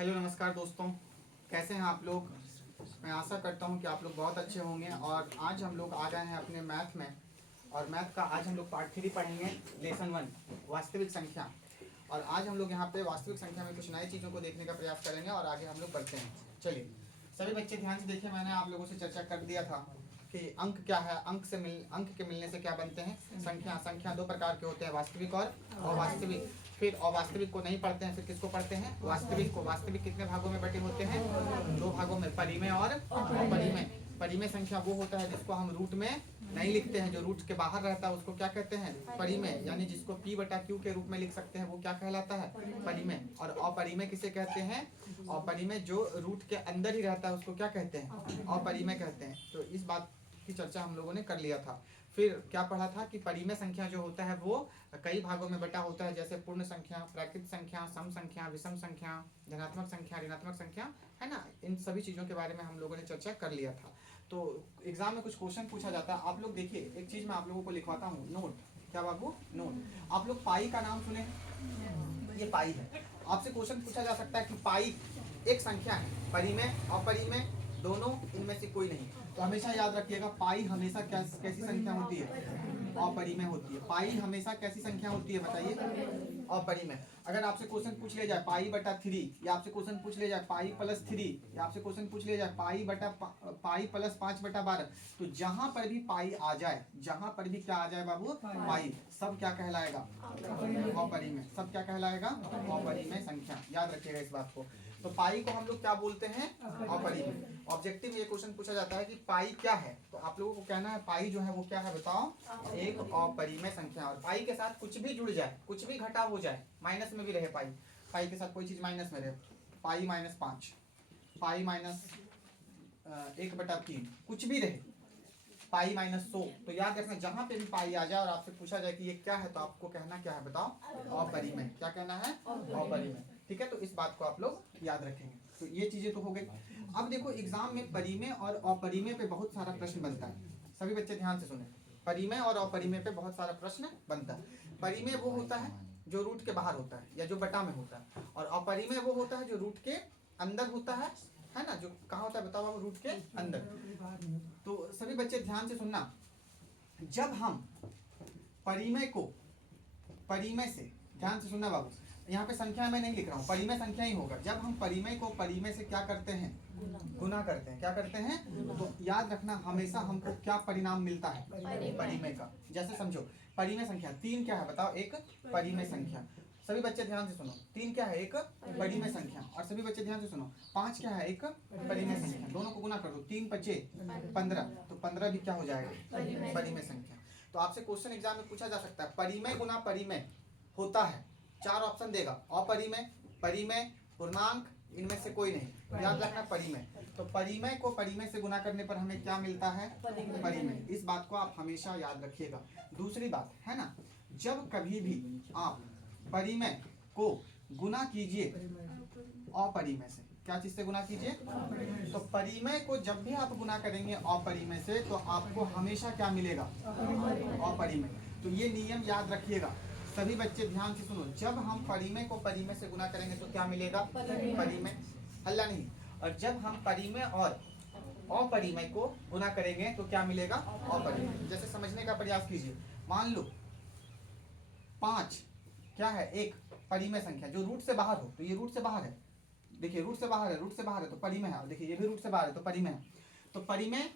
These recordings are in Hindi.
हेलो नमस्कार दोस्तों, कैसे हैं आप लोग। मैं आशा करता हूं कि आप लोग बहुत अच्छे होंगे। और आज हम लोग आ गए हैं अपने मैथ में, और मैथ का आज हम लोग पार्ट 3 पढ़ेंगे, लेसन 1 वास्तविक संख्या। और आज हम लोग यहाँ पे वास्तविक संख्या में कुछ नई चीज़ों को देखने का प्रयास करेंगे और आगे हम लोग बढ़ते हैं। चलिए सभी बच्चे ध्यान से देखिए, मैंने आप लोगों से चर्चा कर दिया था कि अंक क्या है, अंक के मिलने से क्या बनते हैं संख्या दो प्रकार के होते हैं, वास्तविक और अवास्तविक। फिर अवास्तविक को नहीं पढ़ते हैं, फिर किसको पढ़ते हैं, वास्तविक को। वास्तविक कितने भागों में बटे होते हैं, 2 भागों में, परिमेय और अपरिमेय। परिमेय संख्या वो होता है जिसको हम रूट में नहीं लिखते हैं, जो रूट के बाहर रहता है उसको क्या कहते हैं, परिमेय। यानी जिसको P/Q के रूप में लिख सकते हैं वो क्या कहलाता है, परिमेय। और अपरिमेय किसे कहते हैं, अपरिमेय जो रूट के अंदर ही रहता है उसको क्या कहते हैं, अपरिमेय कहते हैं। तो इस बात की चर्चा हम लोगों ने कर लिया था। फिर क्या पढ़ा था कि परिमेय संख्या जो होता है वो कई भागों में बटा होता है, जैसे पूर्ण संख्या, प्राकृत संख्या, सम संख्या, विषम संख्या, धनात्मक संख्या, ऋणात्मक संख्या, है ना। इन सभी चीज़ों के बारे में हम लोगों ने चर्चा कर लिया था। तो एग्जाम में कुछ क्वेश्चन पूछा जाता है। आप लोग देखिए, एक चीज़ मैं आप लोगों को लिखवाता हूँ, नोट। क्या बाबू, नोट। आप लोग पाई का नाम सुने, ये पाई है। आपसे क्वेश्चन पूछा जा सकता है कि पाई एक संख्या है, परिमेय अपरिमेय दोनों, इनमें से कोई नहीं। तो हमेशा याद रखिएगा, पाई हमेशा कैसी संख्या होती है, अपरिमेय होती है। पाई हमेशा कैसी संख्या होती है बताइए, अपरिमेय। अगर आपसे क्वेश्चन पूछ लिया जाए पाई/3, या आपसे क्वेश्चन पूछ लिया जाए पाई+3, या आपसे क्वेश्चन पूछ लिया जाए पाई + 5/12, तो जहां पर भी पाई आ जाए, जहां पर भी क्या आ जाए बाबू, पाई, सब क्या कहलाएगा, अपरिमेय। सब क्या कहलाएगा, अपरिमेय संख्या। याद रखिएगा इस बात को। तो पाई को हम लोग क्या बोलते हैं, अपरिमेय। ऑब्जेक्टिव में ये क्वेश्चन पूछा जाता है कि पाई क्या है, तो आप लोगों को कहना है पाई जो है वो क्या है बताओ, एक अपरिमेय संख्या। और पाई के साथ कुछ भी जुड़ जाए, कुछ भी घटाव हो जाए, माइनस में भी रहे पाई, पाई के साथ कोई चीज माइनस में रहे, पाई -5, पाई -1/3, कुछ भी रहे, पाई -100, तो याद रखना जहां पे भी पाई आ जाए और आपसे पूछा जाए कि ये क्या है, तो आपको कहना क्या है बताओ, अपरिमेय। क्या कहना है, अपरिमेय। ठीक है, तो इस बात को आप लोग याद रखेंगे। तो ये चीजें तो हो गई। अब देखो एग्जाम में परिमेय और अपरिमेय पे बहुत सारा प्रश्न बनता है। सभी बच्चे ध्यान से सुने, परिमेय और अपरिमेय पे बहुत सारा प्रश्न बनता है। परिमेय वो होता है जो रूट के बाहर होता है या जो बटा में होता है, और अपरिमेय वो होता है जो रूट के अंदर होता है ना। जो कहाँ होता है बताओ बाबू, रूट के अंदर। तो सभी बच्चे ध्यान से सुनना, जब हम परिमेय को परिमेय से, ध्यान से सुनना बाबू, यहाँ पे संख्या मैं नहीं लिख रहा हूँ, परिमेय संख्या ही होगा। जब हम परिमेय को परिमेय से क्या करते हैं, गुना करते हैं। क्या करते हैं, तो याद रखना हमेशा हमको क्या परिणाम मिलता है, परिमेय का। जैसे समझो, परिमेय संख्या 3 क्या है बताओ, एक परिमेय संख्या। सभी बच्चे ध्यान से सुनो, 3 क्या है, एक परिमेय संख्या। और सभी बच्चे ध्यान से सुनो, 5 क्या है, एक परिमेय संख्या। दोनों को गुना कर दो, 3 × 5 = 15, तो 15 भी क्या हो जाएगा, परिमेय संख्या। तो आपसे क्वेश्चन एग्जाम में पूछा जा सकता है, परिमेय गुना परिमेय होता है, 4 ऑप्शन देगा, अपरिमेय, परिमेय, पूर्णांक, इनमें से कोई नहीं। याद रखना परिमेय। तो परिमेय को परिमेय से गुना करने पर हमें क्या मिलता है, परिमेय। इस बात को आप हमेशा याद रखिएगा। दूसरी बात है ना, जब कभी भी आप परिमेय को गुना कीजिए अपरिमेय से, क्या चीज से गुना कीजिए, तो परिमेय को जब भी आप गुना करेंगे अपरिमेय से, तो आपको हमेशा क्या मिलेगा, अपरिमेय। तो ये नियम याद रखिएगा। सभी बच्चे ध्यान से सुनो, जब हम परिमेय को परिमेय से गुना करेंगे तो क्या मिलेगा, परिमेय, हल्ला नहीं। और जब हम परिमेय और अपरिमेय को गुना करेंगे तो क्या मिलेगा, अपरिमेय। जैसे समझने का प्रयास कीजिए, मान लो 5 क्या है, एक परिमेय संख्या जो रूट से बाहर हो, तो ये रूट से बाहर है, देखिए रूट से बाहर है, रूट से बाहर है तो परिमेय है। और देखिए ये भी रूट से बाहर है तो परिमेय है। तो परिमेय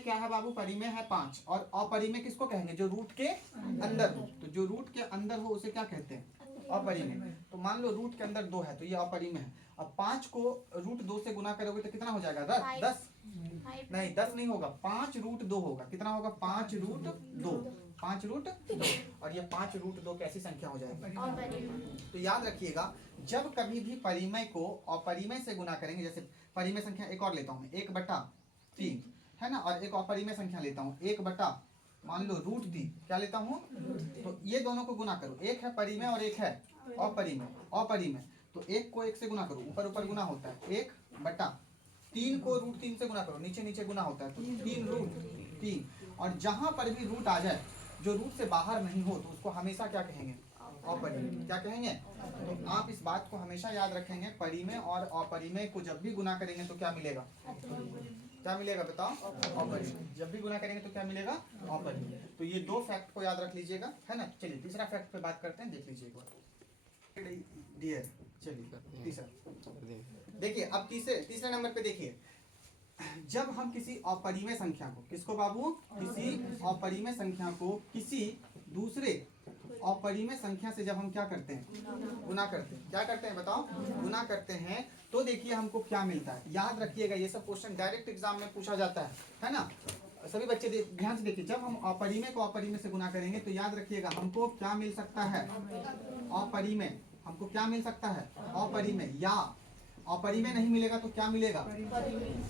क्या है बाबू, परिमेय है 5। और अपरिमेय किसको कहेंगे, जो रूट के अंदर हो। तो जो रूट के अंदर हो उसे क्या कहते हैं, अपरिमेय। तो मान लो रूट के अंदर 2 है तो ये अपरिमेय है। अब 5 को √2 से गुना करोगे तो कितना हो जाएगा, 10 नहीं, 10 नहीं होगा, 5√2 होगा। कितना होगा, 5√2, 5√2। और ये 5√2 कैसी संख्या हो जाएगी। तो याद रखिएगा, जब कभी भी परिमेय को अपरिमेय से गुना करेंगे, जैसे परिमेय संख्या एक और लेता हूँ, 1/3 है ना, और एक अपरिमेय संख्या लेता हूँ, 1/ मान लो √3, क्या लेता हूँ, तो ये दोनों को गुना करो, एक है परिमेय और एक है अपरिमेय। तो एक को एक से गुना करो, ऊपर ऊपर गुना होता है, 1/3 को √3 से गुना करो, नीचे नीचे गुना होता है, तो 3√3। और जहां पर भी रूट आ जाए जो रूट से बाहर नहीं हो तो उसको हमेशा क्या कहेंगे, अपरिमेय। क्या कहेंगे? तो आप इस बात को हमेशा याद रखेंगे, परिमेय और अपरिमेय को जब भी गुना करेंगे तो क्या मिलेगा? क्या मिलेगा बताओ? अपरिमेय। जब भी गुना करेंगे तो क्या मिलेगा? अपरिमेय। तो ये दो फैक्ट को याद रख लीजिएगा, है ना। चलिए तीसरा फैक्ट पे बात करते हैं, देख लीजिए एक बार डियर। चलिए तीसरा देखिए, अब तीसरे नंबर पे देखिए, जब हम किसी अपरिमेय संख्या को, किसको बाबू? किसी अपरिमेय संख्या को किसी दूसरे अपरिमेय संख्या से जब हम क्या करते हैं? गुना करते हैं। क्या करते हैं बताओ? गुना करते हैं। तो देखिए हमको क्या मिलता है, याद रखिएगा, ये सब क्वेश्चन डायरेक्ट एग्जाम में पूछा जाता है ना। सभी बच्चे ध्यान से देखिए, जब हम अपरिमेय को अपरिमेय से गुना करेंगे तो याद रखिएगा हमको क्या मिल सकता है? अपरिमेय। हमको क्या मिल सकता है? अपरिमेय। या अपरिमेय नहीं मिलेगा तो क्या मिलेगा?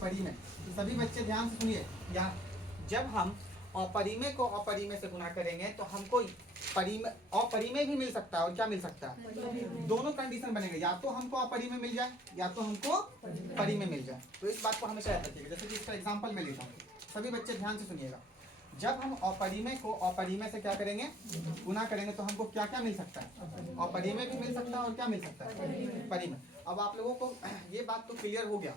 परिमेय। तो सभी बच्चे ध्यान से सुनिए, या जब हम अपरिमेय को अपरिमेय से गुना करेंगे तो हमको अपरिमेय भी मिल सकता है, और क्या मिल सकता है? दोनों कंडीशन बनेंगे, या तो हमको अपरिमेय मिल जाए या तो हमको परिमेय मिल जाए। तो इस बात को हमेशा याद रखिएगा। जैसे कि इसका एग्जांपल मैं लेता हूँ, सभी बच्चे ध्यान से सुनिएगा। जब हम अपरिमेय को अपरिमेय से क्या करेंगे? गुना करेंगे तो हमको क्या क्या मिल सकता है? अपरिमेय भी मिल सकता है, और क्या मिल सकता है? परिमेय। अब आप लोगों को ये बात तो क्लियर हो गया।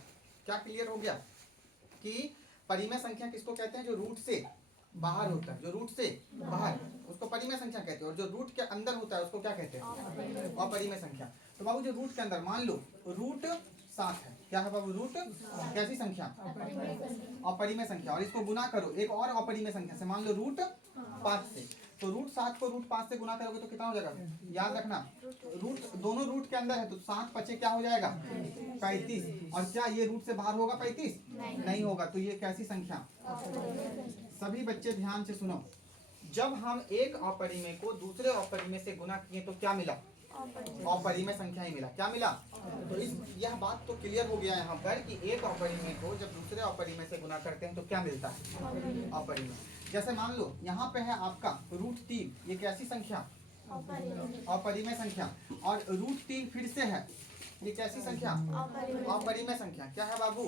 क्या क्लियर हो गया? कि परिमेय संख्या किसको कहते हैं? जो रूट से बाहर होता है, जो रूट से बाहर, उसको परिमेय संख्या कहते हैं। और जो रूट के अंदर होता है उसको क्या कहते हैं? अपरिमेय संख्या। तो बाबू जो रूट के अंदर, मान लो रूट 7 है, क्या है बाबू? रूट कैसी संख्या? अपरिमेय संख्या। और इसको गुना करो एक और अपरिमेय संख्या से, मान लो रूट 5 से। तो रूट 7 को रूट 5 से गुना करोगे तो कितना हो जाएगा? याद रखना, रूट दोनों रूट के अंदर है तो 7 पचे क्या हो जाएगा? 35। और क्या ये रूट से बाहर होगा 35? नहीं होगा। तो ये कैसी संख्या? सभी बच्चे ध्यान से सुनो, जब हम एक अपरिमेय को दूसरे अपरिमेय से गुना किए तो क्या मिला? अपरिमेय संख्या ही मिला। क्या मिला? तो यह बात तो क्लियर हो गया यहाँ पर कि एक अपरिमेय को जब दूसरे अपरिमेय से गुना करते हैं तो क्या मिलता है? अपरिमेय। जैसे मान लो यहाँ पे है आपका रूट 3, ये कैसी संख्या? अपरिमेय संख्या। और रूट 3 फिर से है, ये कैसी संख्या? अपरिमेय संख्या। क्या है बाबू?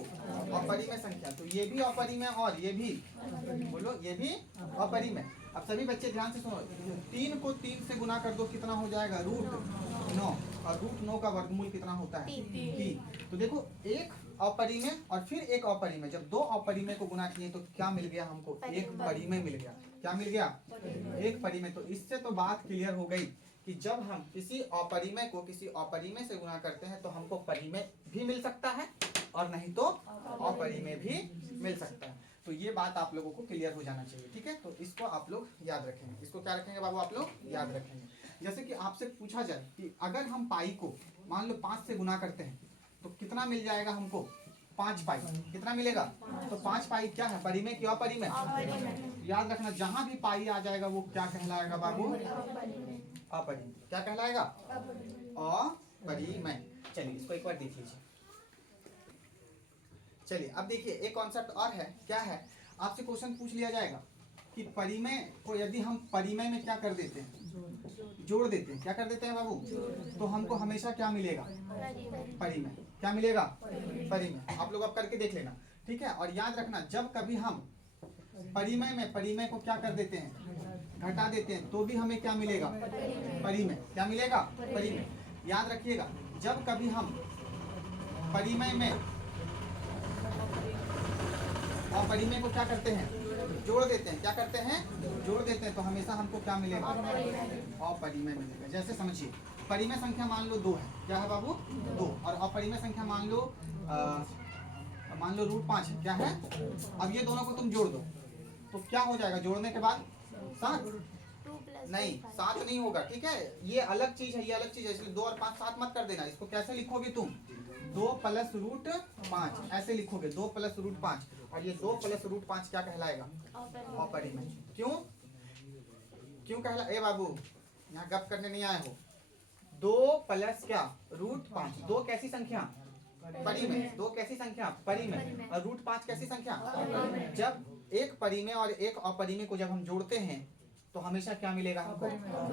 अपरिमेय संख्या। तो ये भी अपरिमेय और ये भी, बोलो, ये भी अपरिमेय। अब सभी बच्चे ध्यान से सुनो, 3 को 3 से गुना कर दो, कितना हो जाएगा? रूट 9। और रूट 9 का वर्गमूल कितना होता है? 3। तो देखो, एक अपरिमेय और फिर एक अपरिमेय, जब दो अपरिमेय को गुना किए तो क्या मिल गया हमको? एक परिमेय मिल गया। क्या मिल गया? एक परिमेय। तो इससे तो बात क्लियर हो गई कि जब हम किसी अपरिमेय को किसी अपरिमेय से गुना करते हैं तो हमको परिमेय भी मिल सकता है और नहीं तो अपरिमेय भी मिल सकता है। तो ये बात आप लोगों को क्लियर हो जाना चाहिए, ठीक है। तो इसको आप लोग याद रखेंगे। इसको क्या रखेंगे बाबू? आप लोग याद रखेंगे। जैसे कि आपसे पूछा जाए कि अगर हम पाई को मान लो 5 से गुना करते हैं तो कितना मिल जाएगा हमको? 5 पाई। कितना मिलेगा? तो 5 पाई क्या है? परिमेय की अपरिमेय? याद रखना, जहां भी पाई आ जाएगा वो क्या कहलाएगा बाबू? अपरिमेय। क्या कहलाएगा? अपरिमेय। चलिए इसको एक बार देख लीजिए। चलिए अब देखिए, एक कॉन्सेप्ट और है। क्या है? आपसे क्वेश्चन पूछ लिया जाएगा कि परिमेय को यदि हम परिमेय में क्या कर देते हैं? जोड़ देते हैं। क्या कर देते हैं बाबू? तो हमको हमेशा क्या मिलेगा? परिमेय। क्या मिलेगा? परिमेय। आप लोग अब करके देख लेना, ठीक है। और याद रखना, जब कभी हम परिमेय में परिमेय को क्या कर देते हैं? घटा देते हैं, तो भी हमें क्या मिलेगा? परिमेय। क्या मिलेगा? परिमेय। याद रखिएगा, जब कभी हम परिमेय में अपरिमेय को क्या करते हैं? जोड़ देते हैं। क्या करते हैं? जोड़ देते हैं, तो हमेशा हमको क्या मिलेगा? अपरिमेय मिलेगा। जैसे समझिए, परिमेय संख्या मान लो 2 है। क्या है बाबू? 2। और अपरिमेय संख्या मान लो रूट 5 है। क्या है? अब ये दोनों को तुम जोड़ दो तो क्या हो जाएगा जोड़ने के बाद? 7। नहीं, 7 नहीं होगा, ठीक है। ये अलग चीज है, ये अलग चीज है, इसलिए 2 और 5 7 मत कर देना। इसको कैसे लिखोगे तुम? 2 प्लस रूट 5 ऐसे लिखोगे, 2 प्लस रूट 5। और ये 2 प्लस रूट 5 क्या कहलाएगा? अपरिमेय। क्यों? क्यों कहला? ए बाबू यहाँ गप करने नहीं आए हो। 2 प्लस क्या? रूट 5। 2 कैसी संख्या? परिमेय। 2 कैसी संख्या? परिमेय। और रूट 5 कैसी संख्या? जब एक परिमेय और एक अपरिमेय को जब हम जोड़ते हैं तो हमेशा क्या मिलेगा हमको?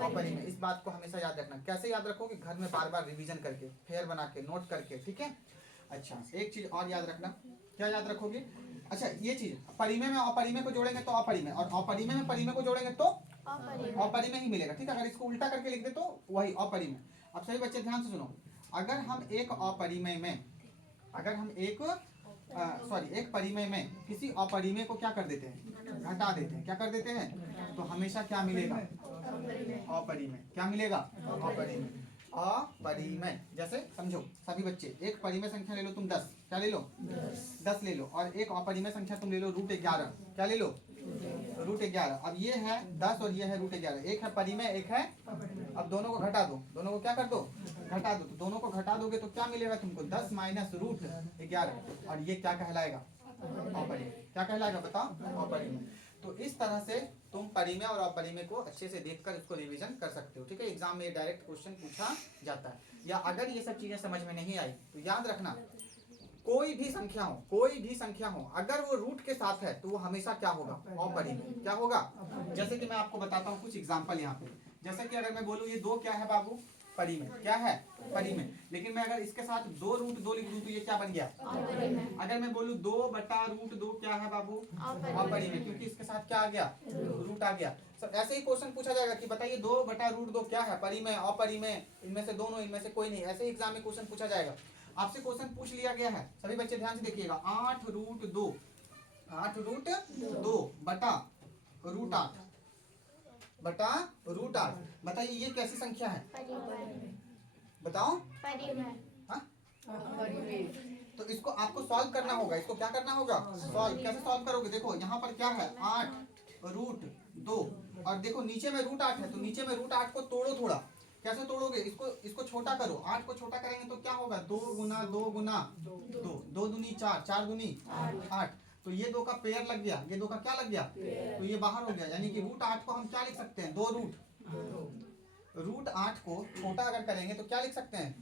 अपरिमेय। इस बात को हमेशा याद रखना। कैसे याद रखोगे? घर में बार बार रिवीजन करके, फेयर बना के, नोट करके, ठीक है। अच्छा, एक चीज और याद रखना। क्या याद रखोगे? अच्छा, ये चीज परिमेय में अपरिमेय को जोड़ेंगे तो अपरिमेय, और अपरिमेय में परिमेय को जोड़ेंगे तो अपरिमेय ही मिलेगा। ठीक है, अगर इसको उल्टा करके लिख दे तो वही अपरिमेय। अब सभी बच्चे ध्यान से सुनो, अगर हम एक अपरिमेय में, अगर हम एक एक परिमेय में किसी अपरिमेय को क्या कर देते हैं, घटा देते हैं, क्या कर देते हैं, तो हमेशा क्या मिलेगा, अपरिमेय। क्या मिलेगा, अपरिमेय। अपरिमेय जैसे समझो सभी बच्चे, एक परिमेय संख्या ले लो तुम 10, क्या ले लो 10 ले लो, और एक अपरिमेय संख्या तुम ले लो √11, क्या ले लो √11। अब ये है 10 और ये है √11, एक है परिमेय एक है, अब दोनों को घटा दो, दोनों को क्या कर दो, घटा दो। तो दोनों को घटा दोगे तो क्या मिलेगा तुमको, 10 माइनस √11, और ये क्या कहलाएगा, अपरिमेय। क्या कहलाएगा बताओ, अपरिमेय। तो इस तरह से तुम परिमेय और अपरिमेय को अच्छे से देखकर इसको रिवीजन कर सकते हो। ठीक है, एग्जाम में डायरेक्ट क्वेश्चन पूछा जाता है। या अगर ये सब चीजें समझ में नहीं आई तो याद रखना, कोई भी संख्या हो, कोई भी संख्या हो, अगर वो रूट के साथ है तो वो हमेशा क्या होगा, अपरिमेय। क्या होगा, जैसे कि मैं आपको बताता हूँ कुछ एग्जांपल यहाँ पे। जैसे कि अगर मैं बोलूँ ये 2 क्या है बाबू, परिमेय। क्या है, परिमेय। लेकिन मैं अगर इसके साथ 2√2 लिख दूं तो ये क्या बन गया, अगर मैं बोलूँ 2/√2 क्या है बाबू, अपरिमेय, क्योंकि इसके साथ क्या आ गया, रूट आ गया। सब ऐसे ही क्वेश्चन पूछा जाएगा कि बताइए 2/√2 क्या है, परिमेय अपरिमेय, इनमें से दोनों, इनमें से कोई नहीं। ऐसे ही एग्जाम में क्वेश्चन पूछा जाएगा। आपसे क्वेश्चन पूछ लिया गया है, सभी बच्चे ध्यान से देखिएगा, 8√2 बटा √8 बटा √8, बताइए ये कैसी संख्या है, बताओ। हाँ? तो इसको आपको सॉल्व करना होगा, इसको क्या करना होगा, सॉल्व। कैसे सॉल्व करोगे, देखो यहाँ पर क्या है, 8√2, और देखो नीचे में √8 है, तो नीचे में √8 को तोड़ो थोड़ा। कैसे तोड़ोगे, इसको छोटा करो, 8 को छोटा करेंगे तो क्या होगा, 2 गुना 2 गुना 2, 2 दूनी 4, 4 दूनी 8, तो ये 2 का पेयर लग गया, ये 2 का क्या लग गया, तो ये बाहर हो गया। यानी कि √8 को हम क्या लिख सकते हैं, 2 √8 को छोटा अगर करेंगे तो क्या लिख सकते हैं,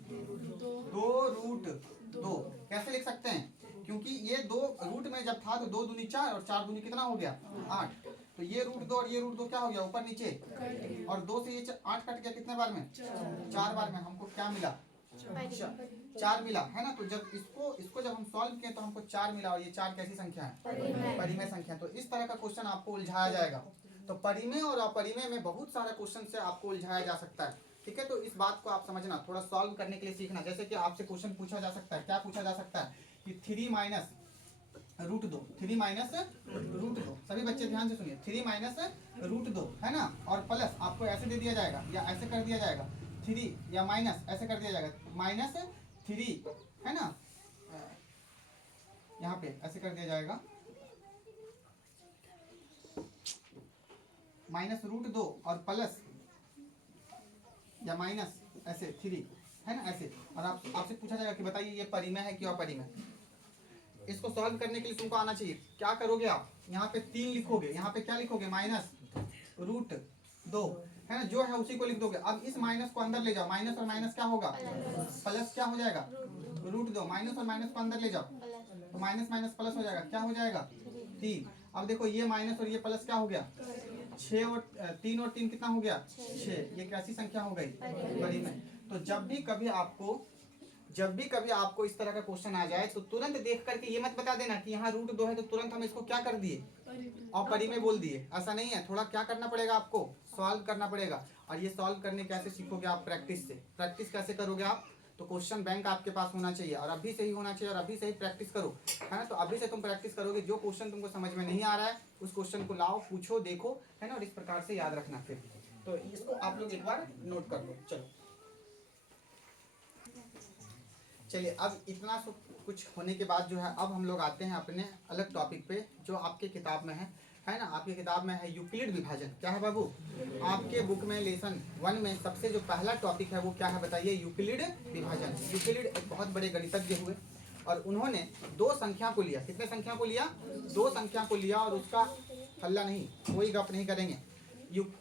2√2। कैसे लिख सकते हैं, क्योंकि ये 2 रूट में जब था तो 2 दूनी 4 और 4 दूनी कितना हो गया, 8, तो ये √2 और ये √2 क्या हो गया, ऊपर नीचे, और 2 से ये 8 कट गया, कितने बार में, 4 बार में। हमको क्या मिला, 4 मिला, है ना। तो जब इसको जब हम सॉल्व किए तो हमको 4 मिला, और ये 4 कैसी संख्या है, परिमेय संख्या। तो इस तरह का क्वेश्चन आपको उलझाया जाएगा। तो परिमेय और अपरिमेय में बहुत सारा क्वेश्चन से आपको उलझाया जा सकता है। ठीक है, तो इस बात को आप समझना, थोड़ा सॉल्व करने के लिए सीखना। जैसे कि आपसे क्वेश्चन पूछा जा सकता है, क्या पूछा जा सकता है कि 3 माइनस √2, सभी बच्चे ध्यान से सुनिए, 3 माइनस √2 है ना, और प्लस आपको ऐसे दे दिया जाएगा या ऐसे कर दिया जाएगा, 3 या माइनस ऐसे कर दिया जाएगा, -3 है ना, यहाँ पे ऐसे कर दिया जाएगा, -√2 और प्लस या माइनस ऐसे 3 है ना, ऐसे। और आपसे पूछा जाएगा कि बताइए ये परिमेय है कि अपरिमेय। इसको सॉल्व करने के लिए तुमको आना चाहिए, क्या करोगे आप, यहाँ पे 3 लिखोगे, यहाँ पे क्या लिखोगे, -√2 है ना, जो है उसी को लिख दोगे। अब इस माइनस को अंदर ले जाओ, माइनस और माइनस क्या होगा, प्लस क्या हो जाएगा, √2, माइनस और माइनस को अंदर ले जाओ, तो माइनस माइनस प्लस हो जाएगा, क्या हो जाएगा, 3। अब देखो ये माइनस और ये प्लस क्या हो गया, 6 और 3 और 3 कितना हो गया, 6। ये कैसी संख्या हो गई, परिमेय। तो जब भी कभी आपको इस तरह का क्वेश्चन आ जाए तो तुरंत देख करके ये मत बता देना कि यहाँ √2 है तो तुरंत हम इसको क्या कर दिए, अपरिमेय बोल दिए। ऐसा नहीं है, थोड़ा क्या करना पड़ेगा आपको, सॉल्व करना पड़ेगा। और ये सॉल्व करने कैसे सीखोगे आप, प्रैक्टिस से। प्रैक्टिस कैसे करोगे आप, तो क्वेश्चन बैंक आपके पास होना चाहिए, और अभी से ही होना चाहिए, और अभी से ही प्रैक्टिस करो, है ना। तो अभी से तुम प्रैक्टिस करोगे, जो क्वेश्चन तुमको समझ में नहीं आ रहा है उस क्वेश्चन को लाओ, पूछो, देखो, है ना, और इस प्रकार से याद रखना। फिर तो इसको आप लोग एक बार नोट कर लो। चलिए, अब इतना सब कुछ होने के बाद जो है, अब हम लोग आते हैं अपने अलग टॉपिक पे, जो आपके किताब में है ना। आपकी किताब में है यूक्लिड विभाजन। क्या है बाबू, आपके बुक में लेसन 1 में सबसे जो पहला टॉपिक है वो क्या है, बताइए, यूक्लिड विभाजन। यूक्लिड एक बहुत बड़े गणितज्ञ हुए, और उन्होंने 2 संख्या को लिया। कितने संख्या को लिया, 2 संख्या को लिया, और उसका हल्ला नहीं, कोई गप नहीं करेंगे।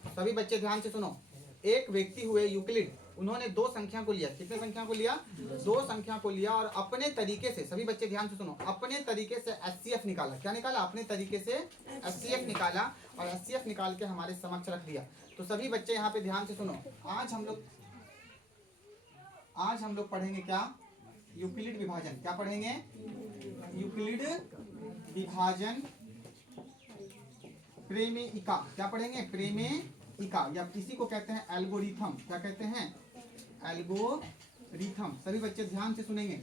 सभी बच्चे ध्यान से सुनो, एक व्यक्ति हुए यूक्लिड, उन्होंने 2 संख्या को लिया। कितने संख्या को लिया, 2 संख्या को लिया, और अपने तरीके से, सभी बच्चे ध्यान से सुनो, अपने तरीके से HCF निकाला। क्या निकाला, अपने तरीके से HCF निकाला, और HCF निकाल के हमारे समक्ष रख दिया। तो सभी बच्चे यहाँ पे ध्यान से सुनो, आज हम लोग पढ़ेंगे क्या, यूक्लिड विभाजन। क्या पढ़ेंगे, यूक्लिड विभाजन प्रमेयिका। क्या पढ़ेंगे, प्रमेयिका। इका, या इसी को कहते हैं एल्गोरिथम। क्या कहते हैं? एल्गोरिथम। सभी बच्चे ध्यान से सुनेंगे।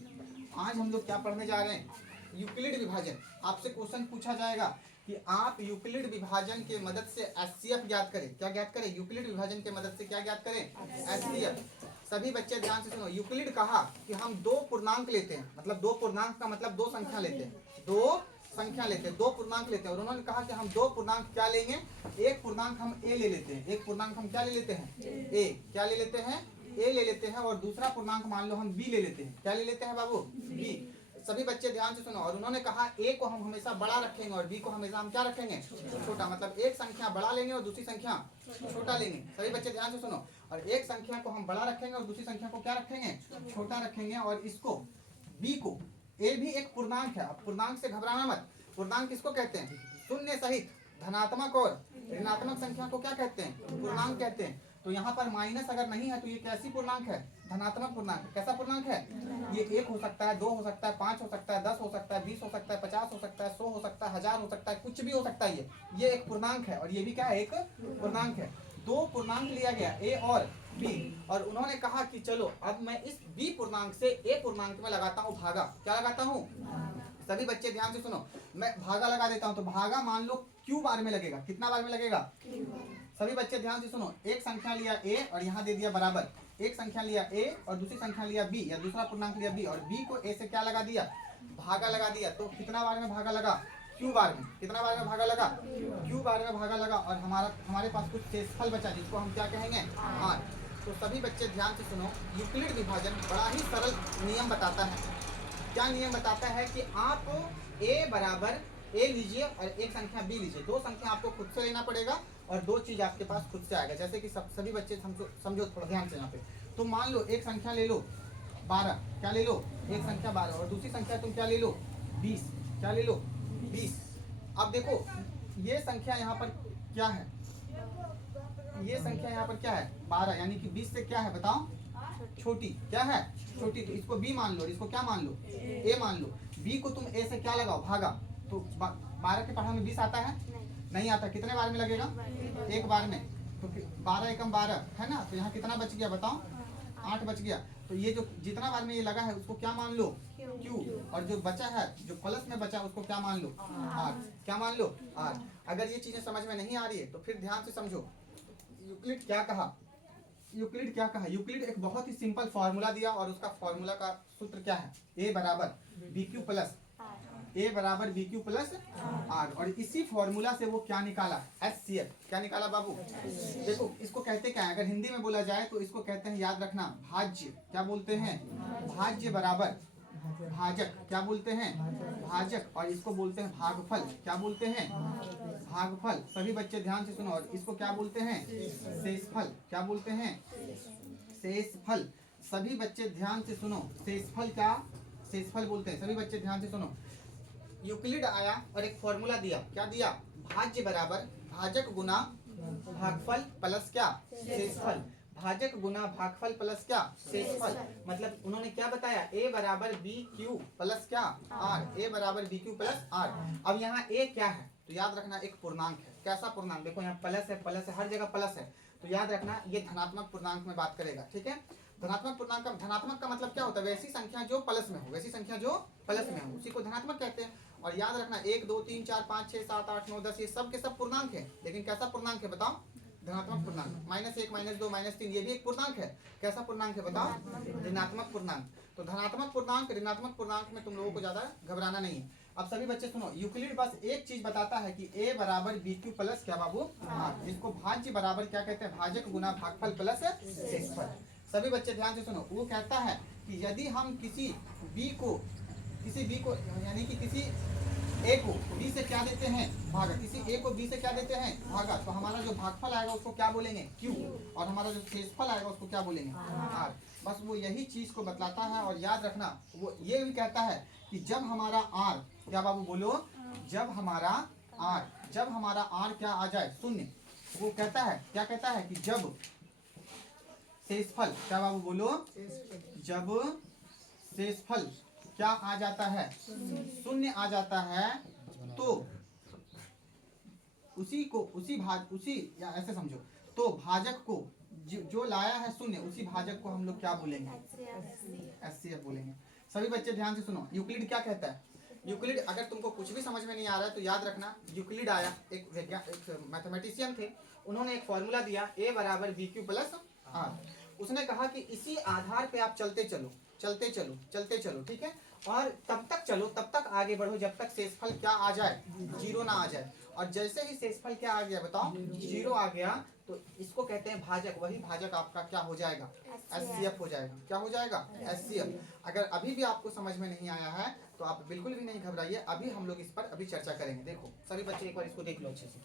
आज हम लोग क्या पढ़ने जा रहे हैं? यूक्लिड विभाजन। आपसे क्वेश्चन पूछा जाएगा कि आप यूक्लिड विभाजन के मदद से एचसीएफ ज्ञात करें। क्या ज्ञात करें? यूक्लिड विभाजन के मदद से क्या ज्ञात करें? एचसीएफ। सभी बच्चे ध्यान से सुनो। यूक्लिड कहा कि हम दो पूर्णांक लेते हैं, मतलब दो पूर्णांक का मतलब दो संख्या लेते हैं, दो संख्या लेते हैं, दो पूर्णांक लेते हैं। और उन्होंने कहा कि हम दो पूर्णांक क्या लेंगे? एक पूर्णांक हम ए ले लेते हैं, एक पूर्णांक हम क्या ले लेते हैं? ए। क्या ले लेते हैं? ए ले लेते हैं। और दूसरा पूर्णांक मान लो हम बी ले लेते हैं। क्या ले लेते हैं बाबू? बी। सभी बच्चे ध्यान से सुनो। और उन्होंने कहा ए को हम हमेशा बड़ा रखेंगे और बी को हमेशा हम क्या रखेंगे? छोटा। मतलब एक संख्या बड़ा लेंगे और दूसरी संख्या छोटा लेंगे। सभी बच्चे ध्यान से सुनो। और एक संख्या को हम बड़ा रखेंगे और दूसरी संख्या को क्या रखेंगे? छोटा रखेंगे। और इसको बी को, ए भी एक पूर्णांक है। अब पूर्णांक से घबराना मत। पूर्णांक किसको कहते हैं? शून्य सहित धनात्मक और ऋणात्मक संख्या को क्या कहते हैं? पूर्णांक कहते हैं। तो यहाँ पर माइनस अगर नहीं है तो ये कैसी पूर्णांक है? धनात्मक पूर्णांक। कैसा पूर्णांक है? ये 1 हो सकता है, 2 हो सकता है, 5 हो सकता है, 10 हो सकता है, 20 हो सकता है, 50 हो सकता है, 100 हो सकता है, 1000 हो सकता है, कुछ भी हो सकता है। ये एक पूर्णांक है। और ये भी क्या है? एक पूर्णांक है। दो पूर्णांक लिया गया, ए और बी। और उन्होंने कहा कि चलो अब मैं इस बी पूर्णांक से ए पूर्णांक में लगाता हूँ भागा। क्या लगाता हूँ? सभी बच्चे ध्यान से सुनो। मैं भागा लगा देता हूँ। तो भागा मान लो क्यू बार में लगेगा। कितना बार में लगेगा? सभी बच्चे ध्यान से सुनो। एक संख्या लिया ए और यहाँ दे दिया बराबर। एक संख्या लिया ए और दूसरी संख्या लिया बी, या दूसरा पूर्णांक लिया बी, और बी को ए से क्या लगा दिया? भागा लगा दिया। तो कितना बार में भागा लगा? क्यू बार में। कितना बार में भागा लगा? क्यू बार में भागा लगा। और हमारे पास कुछ शेषफल बचा जिसको हम क्या कहेंगे? आर। तो सभी बच्चे ध्यान से सुनो। यूक्लिड विभाजन बड़ा ही सरल नियम बताता है। क्या नियम बताता है? कि आप ए बराबर ए लीजिए और एक संख्या बी लीजिए। दो संख्या आपको खुद से लेना पड़ेगा और दो चीज आपके पास खुद से आएगा। जैसे कि सभी बच्चे समझो थोड़ा ध्यान से यहाँ पे। तुम मान लो एक संख्या ले लो 12। क्या ले लो? एक संख्या 12। और दूसरी संख्या तुम क्या ले लो? 20। क्या ले लो? 20। अब देखो ये संख्या यहाँ पर क्या है? ये संख्या यहाँ पर क्या है? 12। यानी कि 20 से क्या है बताओ? छोटी। क्या है? छोटी। तो इसको बी मान लो और इसको क्या मान लो? ए मान लो। बी को तुम ए से क्या लगाओ? भागा। तो 12 के पढ़ा में 20 आता है? नहीं आता। कितने बार में लगेगा? एक बार में। तो 12 एकम 12 है ना। तो यहाँ कितना बच गया बताओ? 8 बच गया। तो ये जो जितना बार में ये लगा है उसको क्या मान लो? क्यू। और जो बचा है, जो प्लस में बचा उसको क्या मान लो? आर। क्या मान लो? आर। अगर ये चीजें समझ में नहीं आ रही है तो फिर ध्यान से समझो। यूक्लिड क्या कहा? यूक्लिड क्या कहा? यूक्लिड एक बहुत ही सिंपल फॉर्मूला दिया और उसका फॉर्मूला का सूत्र क्या है? ए बराबर बी क्यू प्लस ए बराबर बी क्यू प्लस आर। और इसी फॉर्मूला से वो क्या निकाला? एचसीएफ। क्या निकाला बाबू? देखो इसको कहते क्या है? अगर हिंदी में बोला जाए तो इसको कहते हैं, याद रखना, भाज्य। क्या बोलते हैं? भाज्य बराबर भाजक। क्या बोलते हैं? भाजक। और इसको बोलते हैं भागफल। क्या बोलते हैं? भागफल। सभी बच्चे ध्यान से सुनो। और इसको क्या बोलते हैं? शेषफल। क्या बोलते हैं? शेषफल। सभी बच्चे ध्यान से सुनो। शेषफल क्या? शेषफल बोलते हैं। सभी बच्चे ध्यान से सुनो। यूक्लिड आया और एक फॉर्मूला दिया। क्या दिया? भाज्य बराबर भाजक गुना भागफल प्लस क्या? शेषफल। भाजक गुना भागफल प्लस क्या? शेषफल। मतलब उन्होंने क्या बताया? ए बराबर बी क्यू प्लस क्या? आर। ए बराबर बी क्यू प्लस आर। अब यहाँ ए क्या है? तो याद रखना एक पूर्णांक है। कैसा पूर्णांक? देखो यहाँ प्लस है, प्लस है, हर जगह प्लस है। तो याद रखना ये धनात्मक पूर्णांक में बात करेगा। ठीक है? धनात्मक पूर्णांक का धनात्मक का मतलब क्या होता है? वैसी संख्या जो प्लस में हो, वैसी संख्या जो प्लस में हो उसी को धनात्मक कहते हैं। और याद रखना 1 2 3 4 5 6 7 8 9 10 ये सब के सब पूर्णांक है। लेकिन कैसा पूर्णांक है बताओ? धनात्मक पूर्णांक। -1 -2 -3 ये भी एक पूर्णांक है। कैसा पूर्णांक है बताओ? ऋणात्मक पूर्णांक। तो धनात्मक पूर्णांक ऋणात्मक पूर्णांक में तुम लोगों को ज्यादा घबराना नहीं है। अब सभी बच्चे सुनो। यूक्लिड बस एक चीज बताता है कि ए बराबर बी क्यू प्लस क्या बाबू? आर। जिसको भाज्य बराबर क्या कहते हैं? भाजक गुना भागफल प्लस शेषफल। सभी बच्चे ध्यान से सुनो। वो कहता है कि यदि हम किसी बी को यानी कि किसी ए को बी से क्या देते हैं? भागा। किसी ए को बी से क्या देते हैं? भागा। तो हमारा जो भागफल आएगा उसको क्या बोलेंगे? क्यू। और हमारा जो शेषफल आएगा उसको क्या बोलेंगे? आर। बस वो यही चीज को बतलाता है। और याद रखना वो ये भी कहता है कि जब हमारा आर, क्या बाबू बोलो? जब हमारा आर क्या आ जाए? शून्य। वो कहता है, क्या कहता है? कि जब शेषफल, क्या बाबू बोलो? जब शेषफल क्या आ जाता है? शून्य आ जाता है। तो उसी या ऐसे समझो। तो भाजक को जो लाया है शून्य, उसी भाजक को हम लोग क्या बोलेंगे? HCF बोलेंगे। सभी बच्चे ध्यान से सुनो, यूक्लिड क्या कहता है? यूक्लिड, अगर तुमको कुछ भी समझ में नहीं आ रहा है तो याद रखना, यूक्लिड आया, एक मैथमेटिशियन थे, उन्होंने एक फॉर्मूला दिया A बराबर BQ प्लस R। उसने कहा कि इसी आधार पे आप चलते चलो, चलते चलो, चलते चलो, ठीक है, और तब तक चलो, तब तक आगे बढ़ो जब तक शेषफल क्या आ जाए? 0 ना आ जाए। और जैसे ही शेषफल क्या आ गया बताओ? 0 आ गया, तो इसको कहते हैं भाजक। वही भाजक आपका क्या हो जाएगा? HCF हो जाएगा। क्या हो जाएगा? HCF। अगर अभी भी आपको समझ में नहीं आया है तो आप बिल्कुल भी नहीं घबराइए, अभी हम लोग इस पर अभी चर्चा करेंगे। देखो सभी बच्चे एक बार इसको देख लो अच्छे से।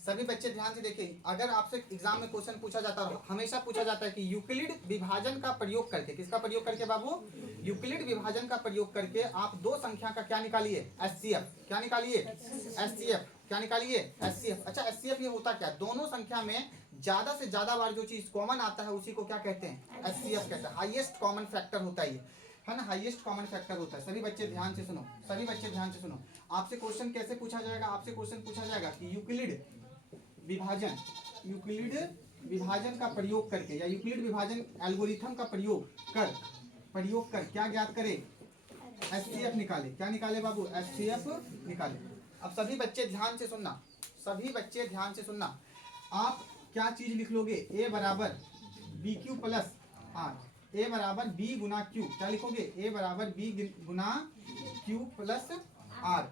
सभी बच्चे ध्यान से देखिए, अगर आपसे एग्जाम में क्वेश्चन पूछा जाता है, हमेशा पूछा जाता है कि यूक्लिड विभाजन का प्रयोग करके, किसका प्रयोग करके बाबू? यूक्लिड विभाजन का प्रयोग करके आप दो संख्या का क्या निकालिए? HCF। क्या निकालिए? HCF। क्या निकालिए? HCF। अच्छा, HCF ये होता क्या? दोनों संख्या में ज्यादा से ज्यादा बार जो चीज कॉमन आता है उसी को क्या कहते हैं? HCF कहते हैं। हाईएस्ट कॉमन फैक्टर होता है ये, है ना, हाईएस्ट कॉमन फैक्टर होता है। सभी बच्चे ध्यान से सुनो, सभी बच्चे ध्यान से सुनो। आपसे क्वेश्चन कैसे पूछा जाएगा? आपसे क्वेश्चन पूछा जाएगा कि यूक्लिड विभाजन, यूक्लिड विभाजन का प्रयोग करके या यूक्लिड विभाजन एल्गोरिथम का प्रयोग कर क्या ज्ञात करे? HCF निकाले। क्या निकाले बाबू? HCF निकाले। अब सभी बच्चे ध्यान से सुनना, सभी बच्चे ध्यान से सुनना। आप क्या चीज लिख लोगे? A बराबर BQ प्लस R। A बराबर B गुना Q। क्या लिखोगे? A बराबर B गुना Q प्लस R।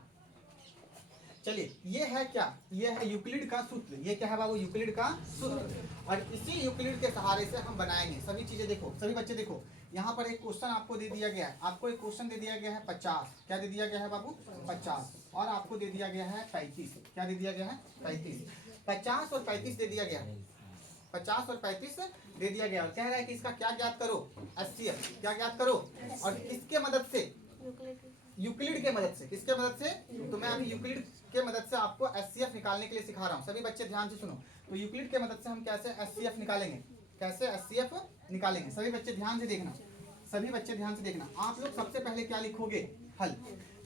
चलिए, ये है क्या? ये है यूक्लिड का सूत्र। ये क्या है बाबू? यूक्लिड का सूत्र। और इसी यूक्लिड के सहारे से हम बनाएंगे सभी चीजें। देखो सभी बच्चे देखो, यहाँ पर एक क्वेश्चन आपको दे दिया गया है, आपको एक क्वेश्चन दे दिया गया है 50। क्या दे दिया गया है बाबू? 50। और आपको दे दिया गया है 35। क्या दे दिया गया है? 35। 50 और 35 दे दिया गया है, 50 और 35 दे दिया गया और कह रहा है कि इसका क्या ज्ञात करो? HCF। क्या ज्ञात करो? और किसके मदद से? यूक्लिड के मदद से। किसके मदद से? तो मैं अभी यूक्लिड के मदद से आपको HCF निकालने के लिए सिखा रहा हूँ। सभी बच्चे ध्यान से सुनो, तो यूक्लिड के मदद से हम कैसे HCF निकालेंगे, कैसे HCF निकालेंगे। सभी बच्चे ध्यान से देखना, सभी बच्चे ध्यान से देखना। आप लोग सबसे पहले क्या लिखोगे? हल।